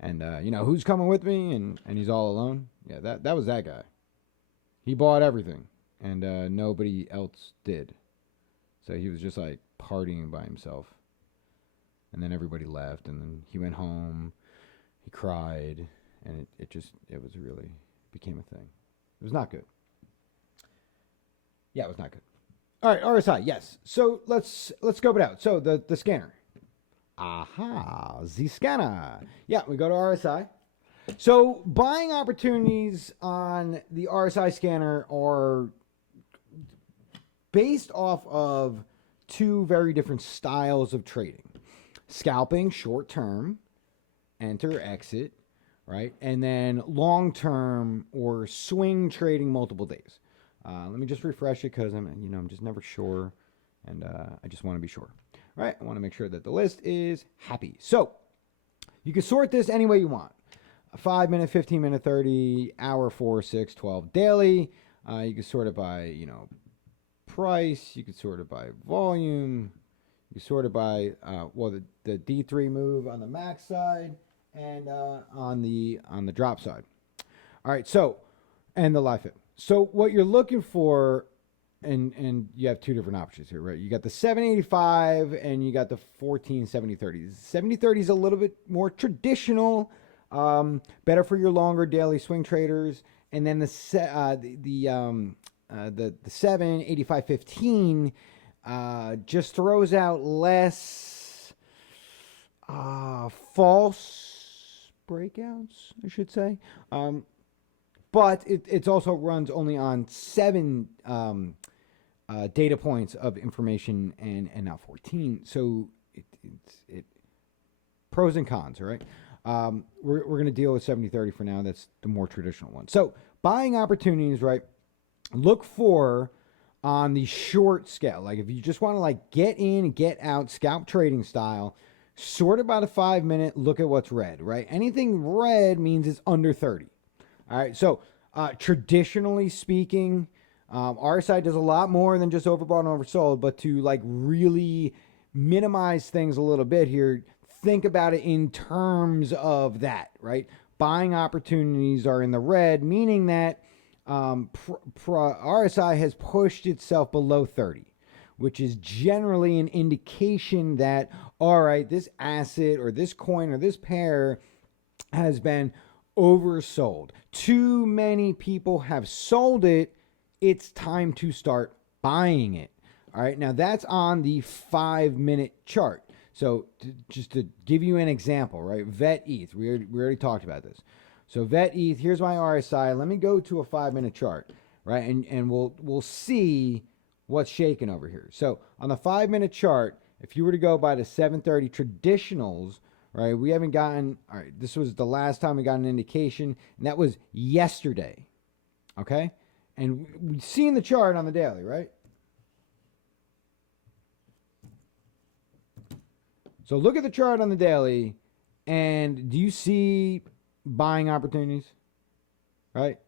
And, you know, who's coming with me? And he's all alone. Yeah, that was that guy. He bought everything, and nobody else did. So he was just like partying by himself. And then everybody left, and then he went home. He cried, and it was really became a thing. It was not good. Yeah, it was not good. All right, RSI, yes. So let's scope it out. So the scanner. Aha, the scanner. Yeah, we go to RSI. So buying opportunities on the RSI scanner are based off of 2 very different styles of trading. Scalping, short term, enter, exit, right? And then long term or swing trading multiple days. Let me just refresh it because I'm just never sure, and I just want to be sure. All right, I want to make sure that the list is happy. So you can sort this any way you want. A 5 minute, 15 minute, 30, hour, 4, 6, 12 daily. You can sort it by, price. You could sort it by volume. You sort it by, the D3 move on the max side and on the drop side. All right, so, and the live fit. So what you're looking for, and you have 2 different options here, right? You got the 785 and you got the 14 70-30. 70-30 is a little bit more traditional, better for your longer daily swing traders. And then the 785-15 just throws out less false breakouts, I should say. But it also runs only on 7 data points of information and not 14. So it pros and cons, all right? We're going to deal with 70-30 for now. That's the more traditional one. So buying opportunities, right? Look for on the short scale. Like if you just want to like get in and get out, scalp trading style, sort about a 5 minute, look at what's red, right? Anything red means it's under 30. All right. So traditionally speaking, RSI does a lot more than just overbought and oversold, but to like really minimize things a little bit here, think about it in terms of that, right? Buying opportunities are in the red, meaning that RSI has pushed itself below 30, which is generally an indication that, all right, this asset or this coin or this pair has been oversold. Too many people have sold it. It's time to start buying it. All right, now that's on the 5 minute chart. So just to give you an example, right? VET ETH, we already talked about this. So VET ETH, here's my RSI. Let me go to a 5 minute chart, right? And we'll see what's shaking over here. So on the 5 minute chart, if you were to go by the 730 traditionals, right? We haven't gotten, all right, this was the last time we got an indication, and that was yesterday. Okay? And we've seen the chart on the daily, right? So look at the chart on the daily, and do you see buying opportunities? Right?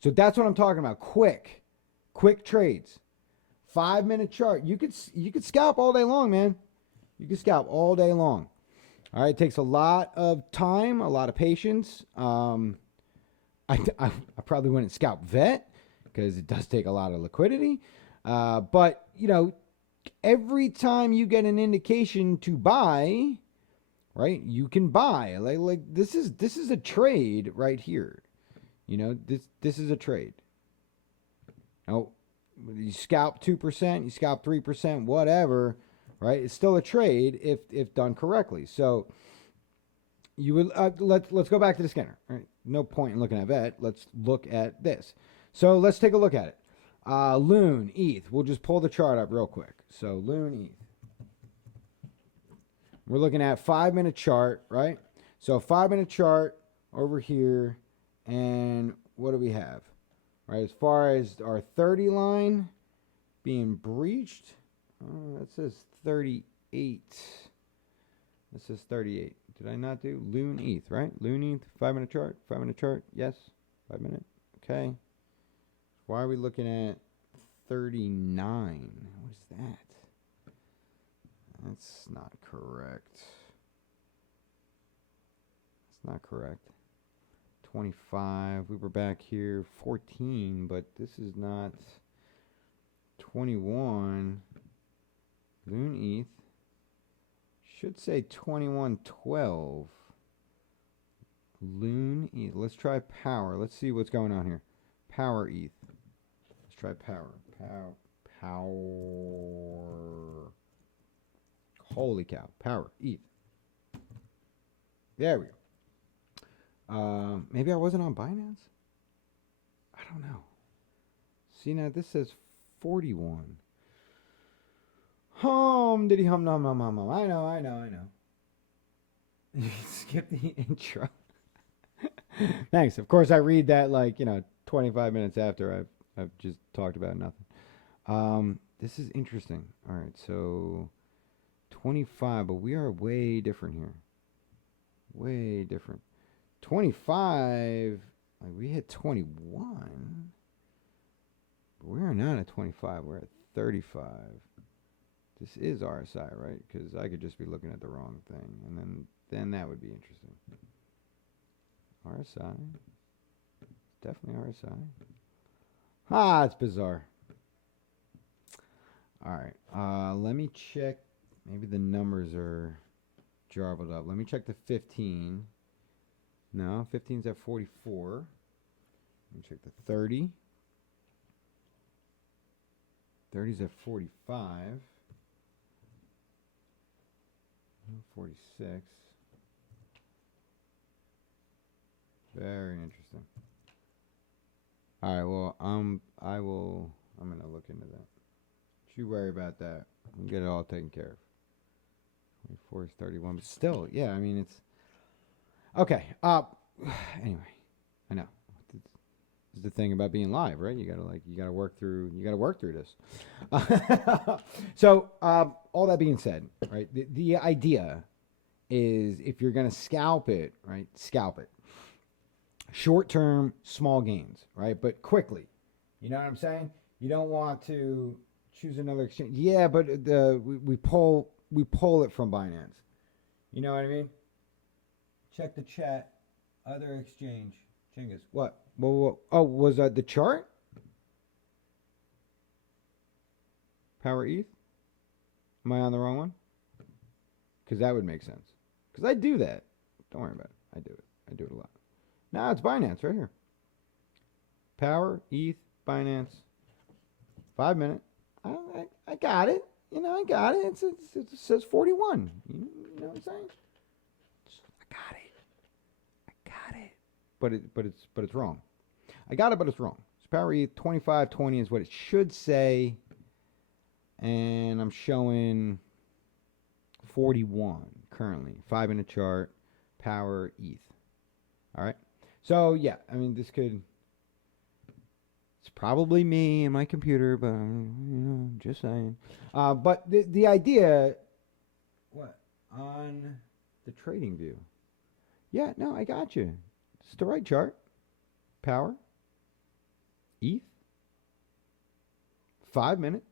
So that's what I'm talking about. Quick trades. 5-minute chart. You could scalp all day long, man. You can scalp all day long. All right, it takes a lot of time, a lot of patience. I probably wouldn't scalp vet because it does take a lot of liquidity. But every time you get an indication to buy, right, you can buy. Like this is a trade right here. This is a trade. Now, you scalp 2%, you scalp 3%, whatever, right? It's still a trade if done correctly. So you would let's go back to the scanner. Right? No point in looking at vet. Let's look at this. So let's take a look at it. Loon, ETH. We'll just pull the chart up real quick. So Loon, ETH. We're looking at 5-minute chart, right? So 5-minute chart over here, and what do we have? Right, as far as our 30 line being breached, that says 38. That says 38. Did I not do Loon ETH, right? Loon ETH, 5-minute chart, 5-minute chart, yes, 5-minute, okay. Why are we looking at 39? What is that? That's not correct. That's not correct. 25, we were back here, 14, but this is not 21. Loon ETH should say 2112. Loon ETH. Let's try power. Let's see what's going on here. Power ETH. Let's try power. Power. Holy cow. Power ETH. There we go. Maybe I wasn't on Binance. I don't know. See, now this says 41. Hum diddy hum num num num num. I know. Skip the intro. Thanks. Of course, I read that 25 minutes after I've just talked about nothing. This is interesting. All right, so 25, but we are way different here. Way different. 25, we hit 21. But we are not at 25. We're at 35. This is RSI, right? Because I could just be looking at the wrong thing, and then that would be interesting. RSI, definitely RSI. It's bizarre. All right, let me check. Maybe the numbers are jarbled up. Let me check the 15. No, 15's at 44. Let me check the 30. 30's at 45. 46. Very interesting. All right, well, I'm gonna look into that. Don't you worry about that. We'll get it all taken care of. 24 is 31, but still, yeah, I mean it's okay. Anyway, I know. This is the thing about being live, right? You gotta work through this. So, all that being said, right? The idea is if you're gonna scalp it, right? Scalp it. Short term, small gains, right? But quickly. You know what I'm saying? You don't want to choose another exchange. Yeah, but we pull it from Binance. You know what I mean? Check the chat. Other exchange. Chinggis. What? Whoa. Oh, was that the chart? Power ETH? Am I on the wrong one? Because that would make sense. Because I do that. Don't worry about it. I do it. I do it a lot. Now it's Binance right here. Power, ETH, Binance. 5-minute. I got it. I got it. It says 41. You know what I'm saying? I got it. But it's wrong. I got it, but it's wrong. So Power ETH 2520 is what it should say. And I'm showing 41 currently. 5-minute chart. Power ETH. All right. So yeah, I mean it's probably me and my computer, but just saying. But the idea, what? on the trading view. Yeah, no, I got you. It's the right chart. Power, ETH, 5 minute,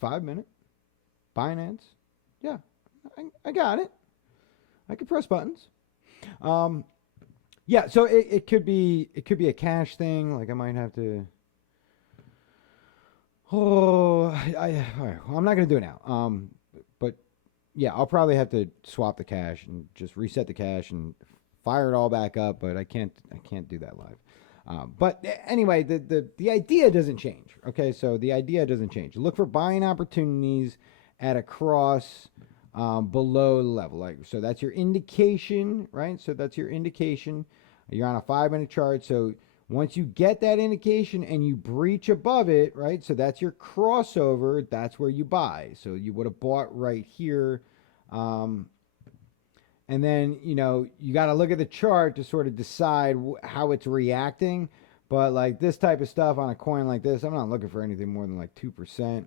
5 minute, Binance. Yeah, I got it. I can press buttons. Um, yeah, so it could be a cash thing. Like I might have to. Oh, all right. Well, I'm not gonna do it now. But yeah, I'll probably have to swap the cash and just reset the cash and fire it all back up. But I can't do that live. But anyway, the idea doesn't change. Okay, so the idea doesn't change. Look for buying opportunities at a cross below the level. Like so, that's your indication, right? So that's your indication. You're on a 5 minute chart. So once you get that indication and you breach above it, right? So that's your crossover. That's where you buy. So you would have bought right here. And then, you got to look at the chart to sort of decide how it's reacting. But like this type of stuff on a coin like this, I'm not looking for anything more than like 2%.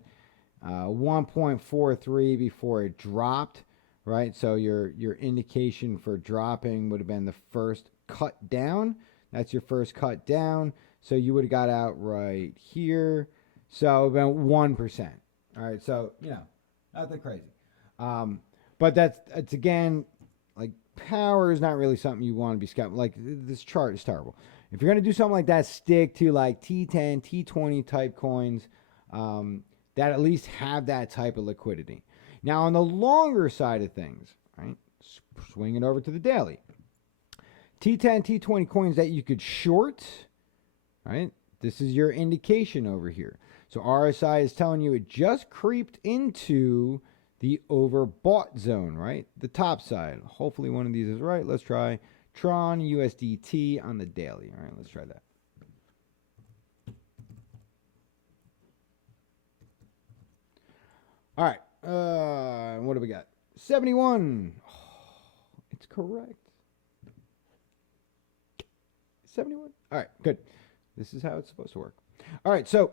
1.43 before it dropped, right? So your indication for dropping would have been the first cut down. That's your first cut down. So you would have got out right here. So about 1%. All right. So, nothing crazy. But it's again, like power is not really something you want to be skeptical. Like this chart is terrible. If you're going to do something like that, stick to like T10, T20 type coins that at least have that type of liquidity. Now, on the longer side of things, right, swing it over to the daily. T10, T20 coins that you could short, right? This is your indication over here. So RSI is telling you it just creeped into the overbought zone, right? The top side. Hopefully one of these is right. Let's try Tron USDT on the daily. All right, let's try that. All right. What do we got? 71. Oh, it's correct. 71. All right, good. This is how it's supposed to work. All right, so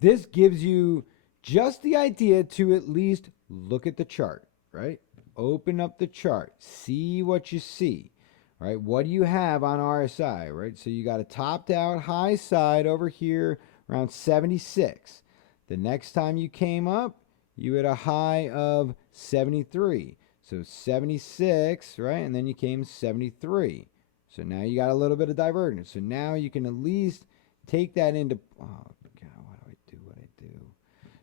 this gives you just the idea to at least look at the chart, right? Open up the chart, see what you see, right? What do you have on RSI, right? So you got a topped out high side over here around 76. The next time you came up, you had a high of 73. So 76, right? And then you came 73. So now you got a little bit of divergence. So now you can at least take that into, oh God, why do what I do?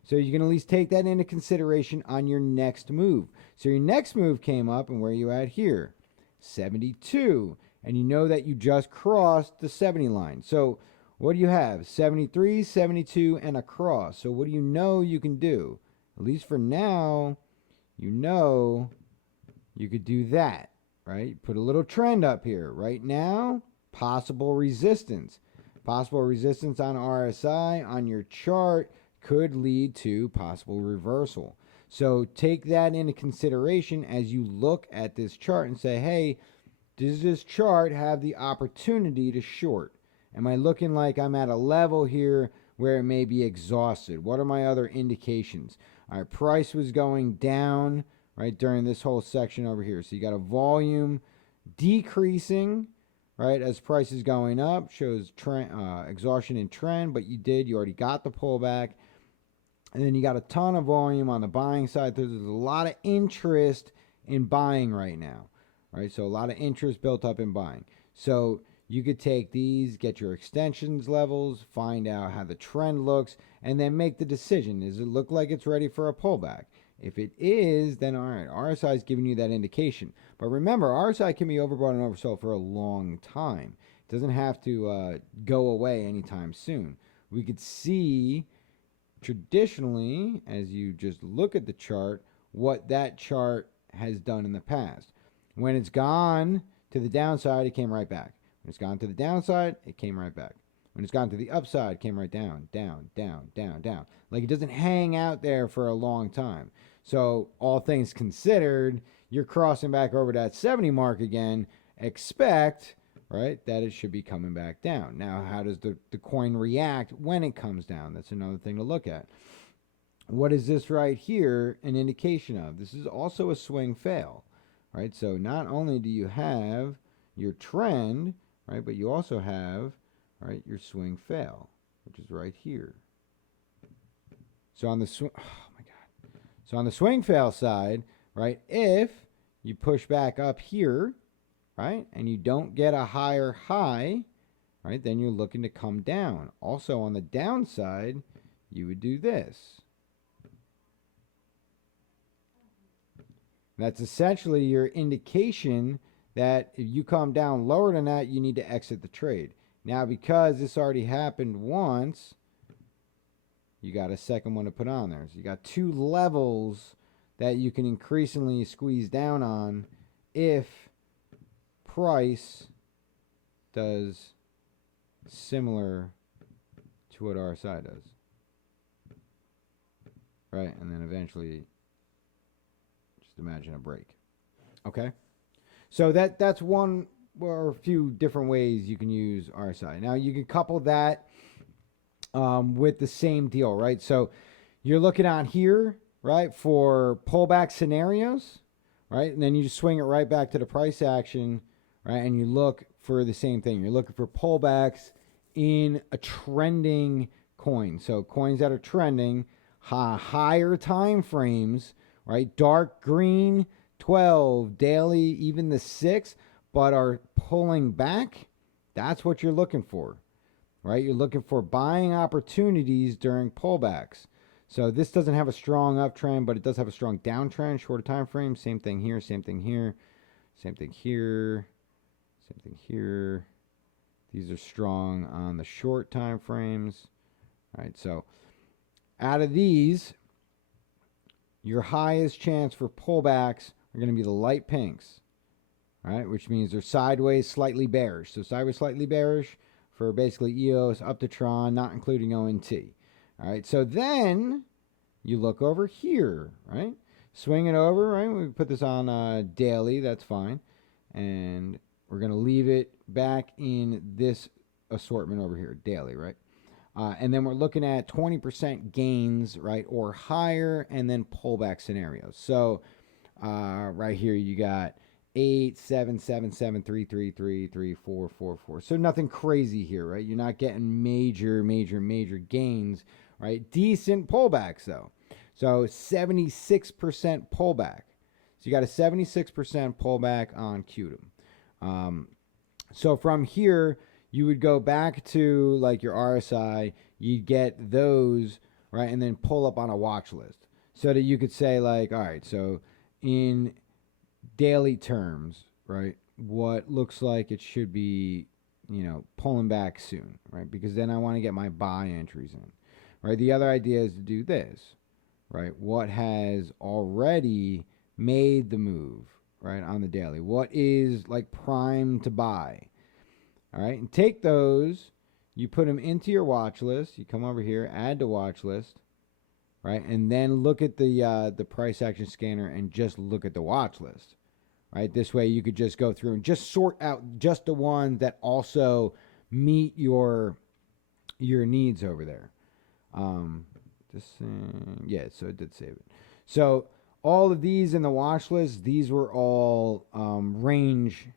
So you can at least take that into consideration on your next move. So your next move came up, and where are you at here? 72. And you know that you just crossed the 70 line. So what do you have? 73, 72, and a cross. So what do you know you can do? At least for now, you know you could do that. Right? Put a little trend up here. Right now, possible resistance. Possible resistance on RSI on your chart could lead to possible reversal. So take that into consideration as you look at this chart and say, hey, does this chart have the opportunity to short? Am I looking like I'm at a level here where it may be exhausted? What are my other indications? All right, price was going down, right, during this whole section over here. So you got a volume decreasing, right, as price is going up, shows trend, exhaustion in trend, but you already got the pullback. And then you got a ton of volume on the buying side. There's a lot of interest in buying right now, right? So a lot of interest built up in buying. So you could take these, get your extensions levels, find out how the trend looks, and then make the decision. Does it look like it's ready for a pullback? If it is, then all right, RSI is giving you that indication. But remember, RSI can be overbought and oversold for a long time. It doesn't have to go away anytime soon. We could see traditionally, as you just look at the chart, what that chart has done in the past. When it's gone to the downside, it came right back. When it's gone to the downside, it came right back. When it's gone to the upside, it came right down, down, down, down, down. Like it doesn't hang out there for a long time. So all things considered, you're crossing back over that 70 mark again. Expect, right, that it should be coming back down. Now, how does the coin react when it comes down? That's another thing to look at. what is this right here an indication of? This is also a swing fail, right? So not only do you have your trend, right, but you also have, right, your swing fail, which is right here. So on the so on the swing fail side, right, if you push back up here, right, and you don't get a higher high, right, then you're looking to come down. Also on the downside, you would do this. That's essentially your indication that if you come down lower than that, you need to exit the trade. Now, because this already happened once, you got a second one to put on there. So you got two levels that you can increasingly squeeze down on if price does similar to what RSI does. Right? And then eventually just imagine a break. Okay? So that's one or a few different ways you can use RSI. Now you can couple that with the same deal, right? So you're looking on here, right, for pullback scenarios, right? And then you just swing it right back to the price action, right? And you look for the same thing. You're looking for pullbacks in a trending coin. So coins that are trending, higher time frames, right? Dark green, 12, daily, even the 6, but are pulling back. That's what you're looking for, right? You're looking for buying opportunities during pullbacks. So this doesn't have a strong uptrend, but it does have a strong downtrend, shorter time frame. Same thing here, same thing here, same thing here, same thing here. These are strong on the short time frames. All right, so out of these, your highest chance for pullbacks are going to be the light pinks, all right, which means they're sideways, slightly bearish. So sideways, slightly bearish for basically EOS up to Tron, not including ONT. All right, so then you look over here, right? Swing it over, right? We put this on daily, that's fine. And we're going to leave it back in this assortment over here, daily, right? And then we're looking at 20% gains, right, or higher, and then pullback scenarios. So right here you got 8, 7, 7, 7, 3, 3, 3, 3, 4, 4, 4. So nothing crazy here, right? You're not getting major gains, right? Decent pullbacks though. So 76% pullback. So you got a 76% pullback on QDM. So from here, you would go back to like your RSI, you'd get those, right, and then pull up on a watch list so that you could say like, all right, so in daily terms, right, what looks like it should be, pulling back soon, right, because then I want to get my buy entries in, right? The other idea is to do this, right? What has already made the move, right, on the daily? What is like primed to buy? All right, and take those, you put them into your watch list. You come over here, add to watch list, right, and then look at the price action scanner and just look at the watch list, right. This way, you could just go through and just sort out just the ones that also meet your needs over there. Yeah, so it did save it. So all of these in the watch list, these were all ranged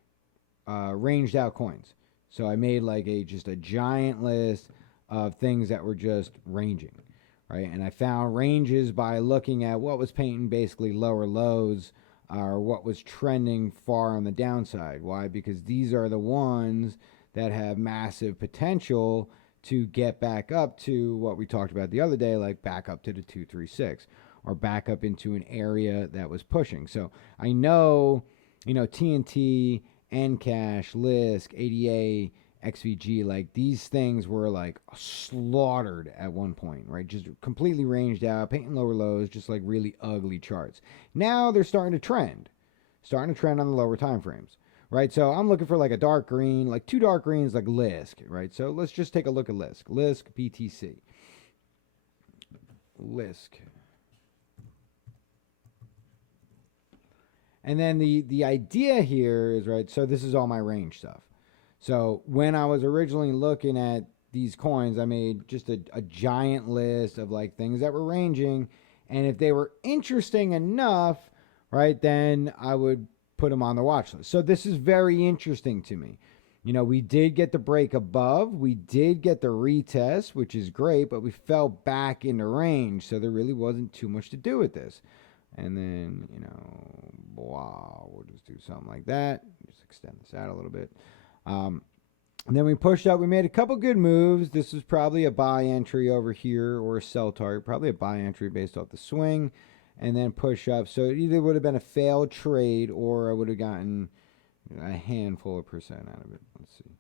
out coins. So I made like just a giant list of things that were just ranging, right? And I found ranges by looking at what was painting basically lower lows or what was trending far on the downside. Why? Because these are the ones that have massive potential to get back up to what we talked about the other day, like back up to the 236 or back up into an area that was pushing. So I know, TNT, Encash, Lisk, ADA, XVG, like these things were like slaughtered at one point, right? Just completely ranged out, painting lower lows, just like really ugly charts. Now they're starting to trend on the lower time frames, right? So I'm looking for like a dark green, like two dark greens, like Lisk, right? So let's just take a look at Lisk. Lisk BTC. Lisk. And then the idea here is, right, so this is all my range stuff. So when I was originally looking at these coins, I made just a giant list of like things that were ranging. And if they were interesting enough, right, then I would put them on the watch list. So this is very interesting to me. We did get the break above. We did get the retest, which is great, but we fell back into range. So there really wasn't too much to do with this. And then, wow, we'll just do something like that. Just extend this out a little bit. And then we pushed up. We made a couple good moves. This was probably a buy entry over here or a sell target. Probably a buy entry based off the swing. And then push up. So it either would have been a failed trade or I would have gotten a handful of percent out of it. Let's see.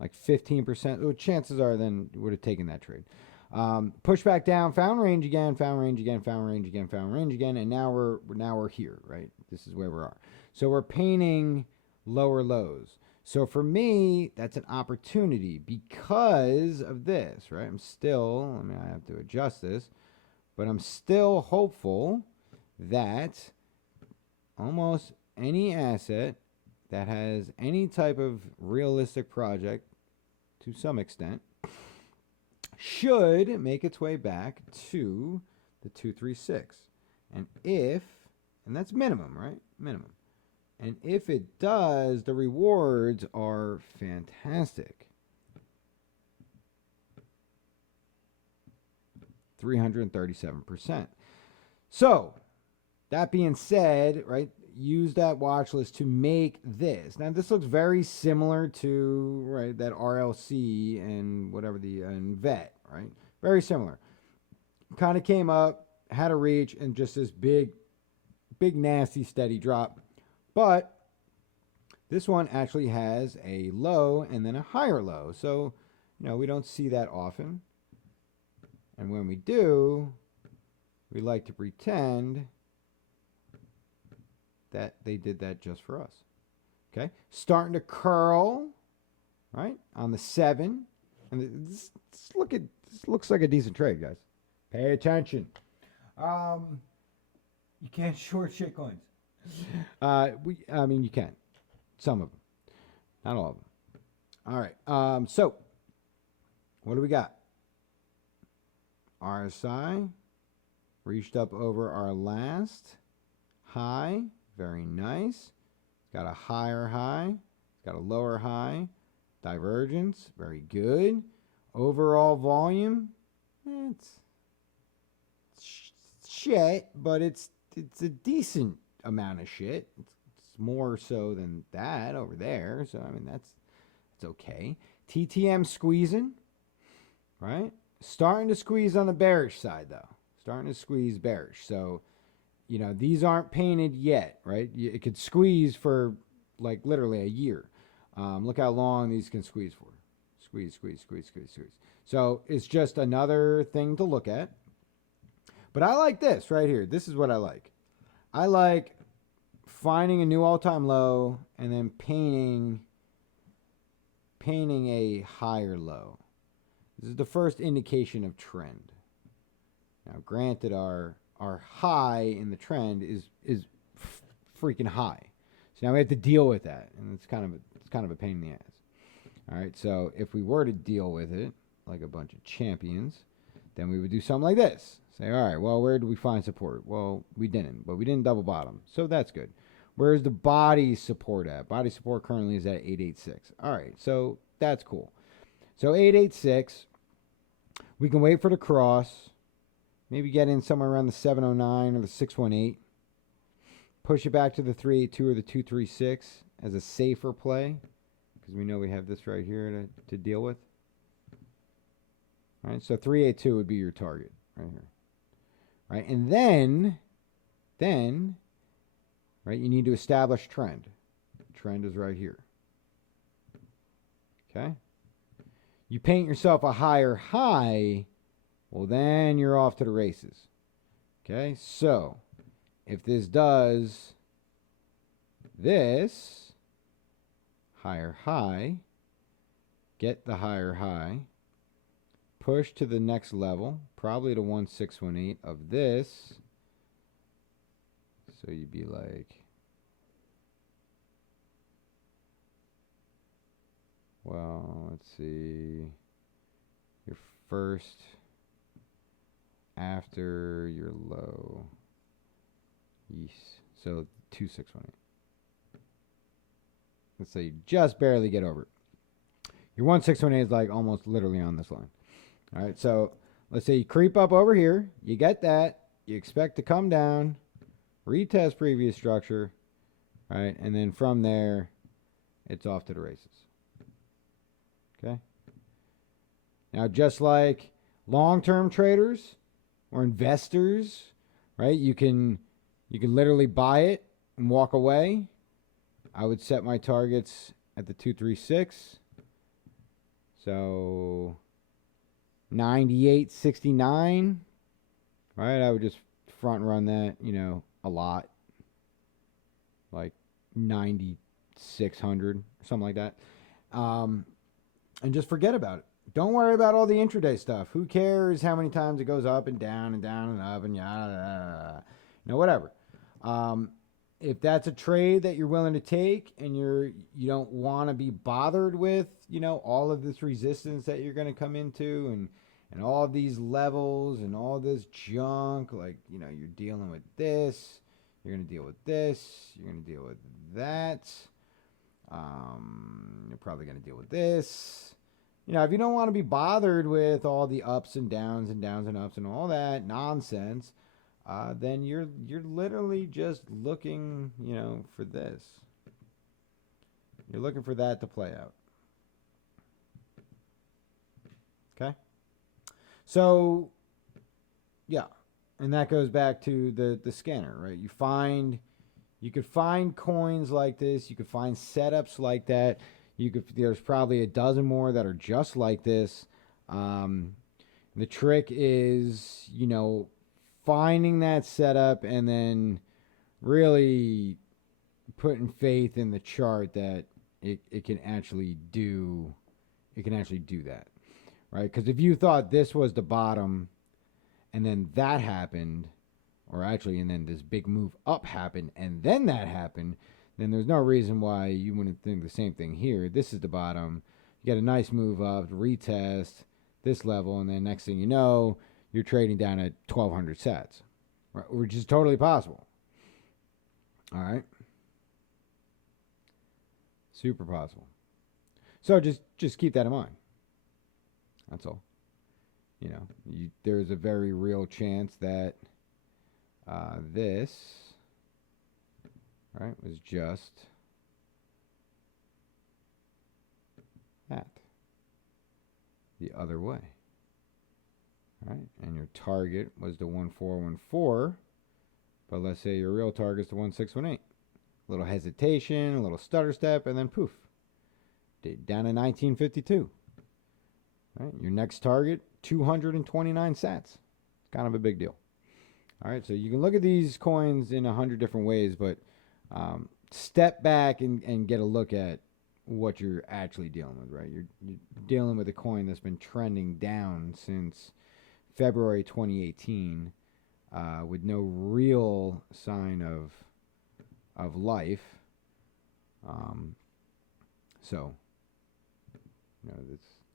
Like 15%. Well, chances are then would have taken that trade. Push back down, found range again, found range again, found range again, found range again, and now we're here, right? This is where we are. So we're painting lower lows. So for me, that's an opportunity because of this, right? I have to adjust this, but I'm still hopeful that almost any asset that has any type of realistic project to some extent should make its way back to the 236. And that's minimum, right? Minimum. And if it does, the rewards are fantastic. 337%. So, that being said, right, use that watch list to make this. Now, this looks very similar to, right, that RLC and whatever and VET, right? Very similar. Kind of came up, had a reach, and just this big, nasty, steady drop. But this one actually has a low and then a higher low. So, we don't see that often. And when we do, we like to pretend that they did that just for us. Okay? Starting to curl, right? On the 7. And this looks like a decent trade, guys. Pay attention. You can't short shit coins. You can. Some of them. Not all of them. All right. So, what do we got? RSI reached up over our last high. Very nice. It's got a higher high. It's got a lower high. Divergence. Very good. Overall volume. It's shit, but it's a decent amount of shit. It's more so than that over there. So that's okay. TTM squeezing, right? Starting to squeeze on the bearish side though. Starting to squeeze bearish. So, these aren't painted yet, right? It could squeeze for like literally a year. Look how long these can squeeze for. Squeeze. So it's just another thing to look at. But I like this right here. This is what I like. I like finding a new all-time low and then painting a higher low. This is the first indication of trend. Now, granted, our high in the trend is freaking high. So now we have to deal with that, and it's kind of a pain in the ass. All right, so if we were to deal with it like a bunch of champions, then we would do something like this. Say, all right, well, where do we find support? Well, we didn't, but we didn't double bottom, so that's good. Where's the body support at? Body support currently is at 886. All right, so that's cool. So 886, we can wait for the cross, maybe get in somewhere around the 709 or the 618, push it back to the 382 or the 236 as a safer play, because we know we have this right here to deal with. All right, so 382 would be your target right here. Right, and then, right, you need to establish trend. Trend is right here. Okay? You paint yourself a higher high, well, then you're off to the races. Okay? So, if this does this, higher high, get the higher high, push to the next level, probably to 1618 of this. So you'd be like, well, let's see. You're first after your low. Yes. So 2618. Let's say you just barely get over it. Your 1618 is like almost literally on this line. All right. So let's say you creep up over here. You get that. You expect to come down, retest previous structure, right? And then from there, it's off to the races. Okay. Now, just like long-term traders or investors, right? You can literally buy it and walk away. I would set my targets at the 236. So 98.69. Right? I would just front run that, a lot. Like 9,600, something like that. And just forget about it. Don't worry about all the intraday stuff. Who cares how many times it goes up and down and down and up and yada, whatever. If that's a trade that you're willing to take and you don't want to be bothered with, all of this resistance that you're going to come into and all of these levels and all this junk, like, you're dealing with this, you're going to deal with this, you're going to deal with that. You're probably going to deal with this. If you don't want to be bothered with all the ups and downs and downs and ups and all that nonsense, then you're literally just looking, for this. You're looking for that to play out. Okay? So, yeah. And that goes back to the scanner, right? You could find coins like this. You could find setups like that. There's probably a dozen more that are just like this. The trick is, finding that setup and then really putting faith in the chart that it can actually do that, right? Because if you thought this was the bottom and then that happened, and then this big move up happened and then that happened, then there's no reason why you wouldn't think the same thing here. This is the bottom. You get a nice move up, retest this level, and then next thing you know, you're trading down at 1,200 sats, right? Which is totally possible. All right? Super possible. So just keep that in mind. That's all. There's a very real chance that this, right, was just that. The other way. Right? And your target was the 1414, but let's say your real target is the 1618. A little hesitation, a little stutter step, and then poof. Down to 1952. Right? Your next target, 229 sats. It's kind of a big deal. All right, so you can look at these coins in 100 different ways, but step back and get a look at what you're actually dealing with, right? You're dealing with a coin that's been trending down since February 2018 with no real sign of life. So,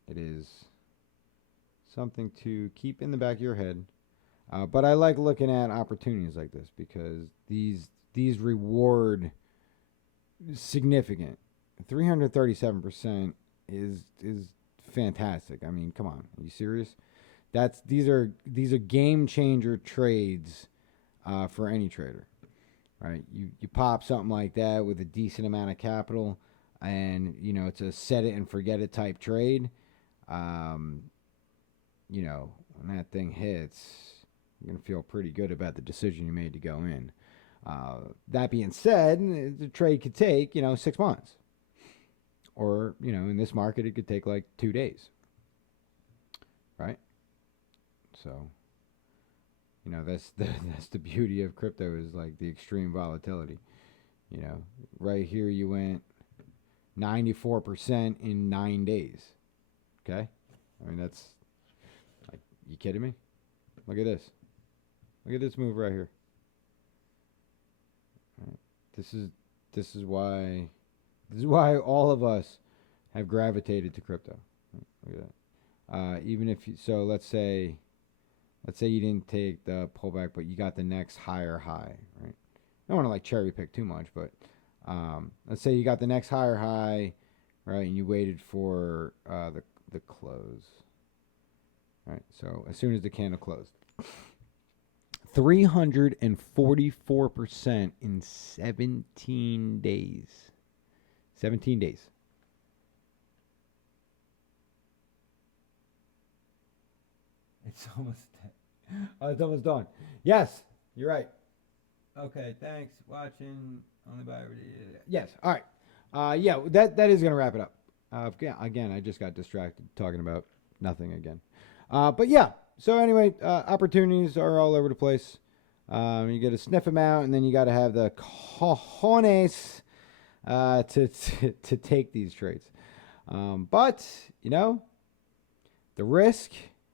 it is something to keep in the back of your head. But I like looking at opportunities like this because these reward significant. 337% is fantastic. I mean, come on, are you serious? These are game changer trades for any trader, right? You pop something like that with a decent amount of capital, and it's a set it and forget it type trade. When that thing hits, you're gonna feel pretty good about the decision you made to go in. That being said, the trade could take 6 months. Or, in this market, it could take like 2 days. Right? So, that's the beauty of crypto is like the extreme volatility. Right here you went 94% in 9 days. Okay? I mean, that's like, you kidding me? Look at this. Look at this move right here. Right? This is why all of us have gravitated to crypto. Look at that. Even if you, so let's say you didn't take the pullback, but you got the next higher high, right? I don't want to like cherry pick too much, but let's say you got the next higher high, right? And you waited for the close, right? So as soon as the candle closed, 344% in 17 days. 17 days. It's almost it's almost done. Yes, you're right. Okay, thanks. Watching only by yes. All right. Yeah, that is gonna wrap it up. Again, I just got distracted talking about nothing again. But yeah. So anyway, opportunities are all over the place. You got to sniff them out, and then you got to have the cojones to take these trades. But you know, the risk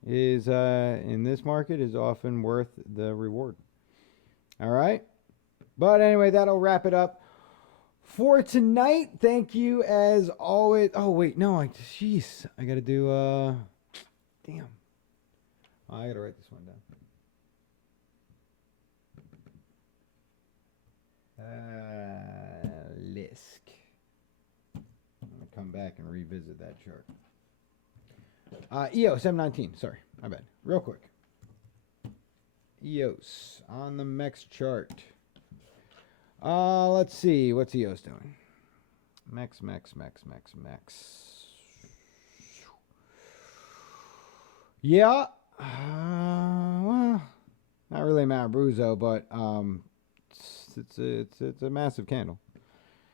is in this market is often worth the reward. All right. But anyway, that'll wrap it up for tonight. Thank you as always. Oh wait, no, I gotta do damn. Oh, I gotta write this one down. Lisk. I'm gonna come back and revisit that chart. EOS M19. Sorry, my bad. Real quick. EOS on the MEX chart. Let's see. What's EOS doing? MEX. Yeah. Well, not really Marubozu, but it's a massive candle.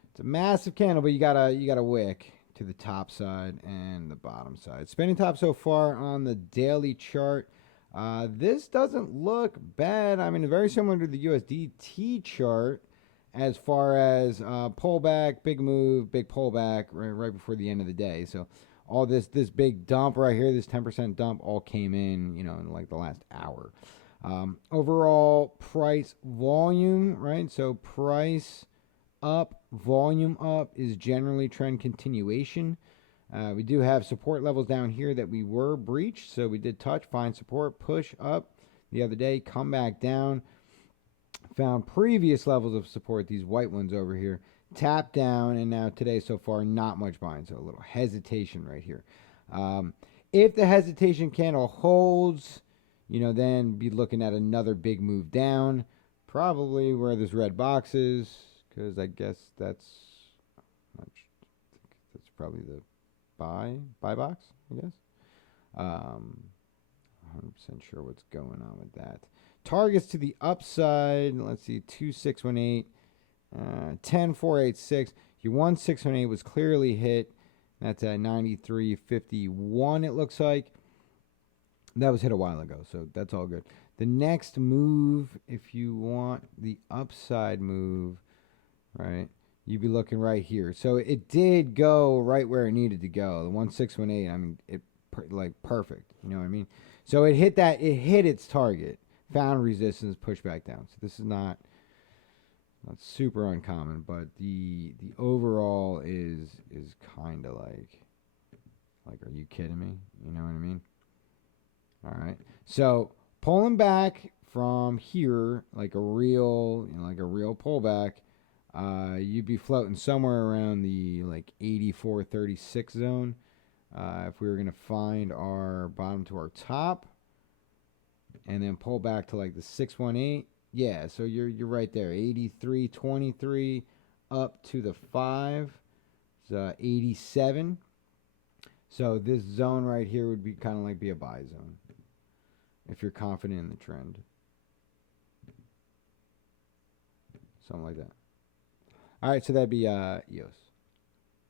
It's a massive candle, but you gotta wick to the top side and the bottom side. Spinning top so far on the daily chart. This doesn't look bad. I mean, very similar to the USDT chart as far as pullback, big move, big pullback right before the end of the day. So all this big dump right here, this 10% dump, all came in, in like the last hour. Overall price volume, right? So price up, volume up is generally trend continuation. We do have support levels down here that we were breached. So we did touch, find support, push up the other day, come back down. Found previous levels of support, these white ones over here, tap down, and now today so far, not much buying. So a little hesitation right here. If the hesitation candle holds, then be looking at another big move down, probably where this red box is, because I guess that's probably the buy box, I guess. 100% sure what's going on with that. Targets to the upside, let's see, 2618, 10486. Your 1618 was clearly hit. That's at 93.51, it looks like. That was hit a while ago, so that's all good. The next move, if you want the upside move, right, you'd be looking right here. So it did go right where it needed to go. The 1618, I mean, it like perfect. You know what I mean? So it hit its target. Found resistance, push back down. So this is not super uncommon, but the overall is kind of like, are you kidding me? You know what I mean? All right. So pulling back from here, like a real pullback, you'd be floating somewhere around the 84.36 zone. If we were gonna find our bottom to our top, and then pull back to the 618. Yeah, so you're right there. 83.23 up to the 5. It's 87. So this zone right here would be kind of be a buy zone if you're confident in the trend. Something like that. All right, so that'd be EOS.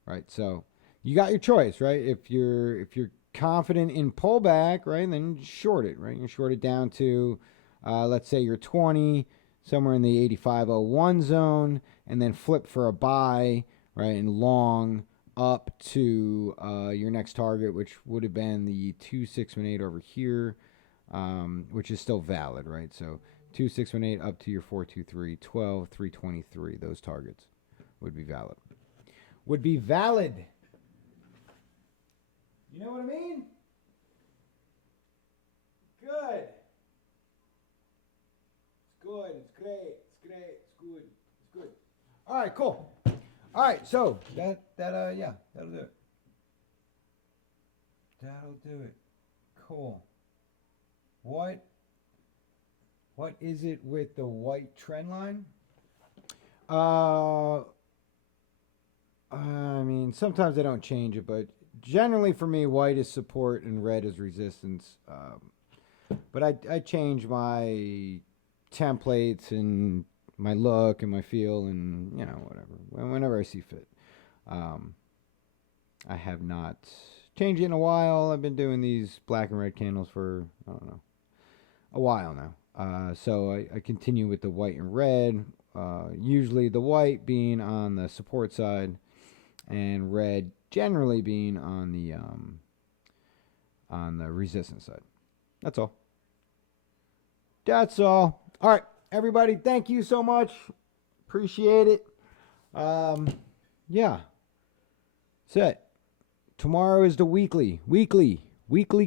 All right, so you got your choice, right? If you're confident in pullback, right, then short it, right? You short it down to, let's say you're 20, somewhere in the 85.01 zone, and then flip for a buy, right, and long up to your next target, which would have been the 2618 over here, which is still valid, right? So 2618 up to your 423, 12, 323, those targets would be valid. You know what I mean? Good. It's good. It's great. It's great. It's good. It's good. All right, cool. All right, so yeah, that'll do it. That'll do it. Cool. What is it with the white trend line? I mean, sometimes I don't change it, but generally for me, white is support and red is resistance. But I change my templates and my look and my feel and whatever whenever I see fit. I have not changed it in a while. I've been doing these black and red candles for I don't know a while now. So I continue with the white and red. Usually the white being on the support side, and red generally being on the resistance side. That's all. That's all. All right, everybody. Thank you so much. Appreciate it. Yeah. That's it. Tomorrow is the weekly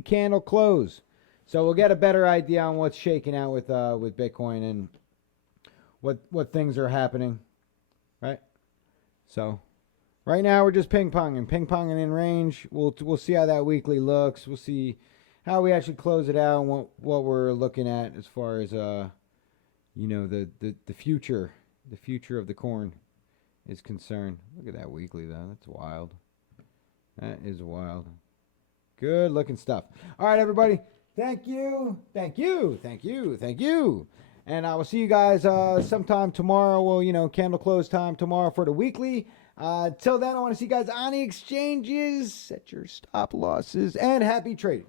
candle close. So we'll get a better idea on what's shaking out with Bitcoin and what things are happening, right? So right now we're just ping-ponging in range. We'll see how that weekly looks. We'll see how we actually close it out and what we're looking at as far as the future of the corn is concerned. Look at that weekly though. That's wild. That is wild. Good looking stuff. All right, everybody. Thank you. And I will see you guys sometime tomorrow. Well, candle close time tomorrow for the weekly. Till then, I want to see you guys on the exchanges. Set your stop losses and happy trading.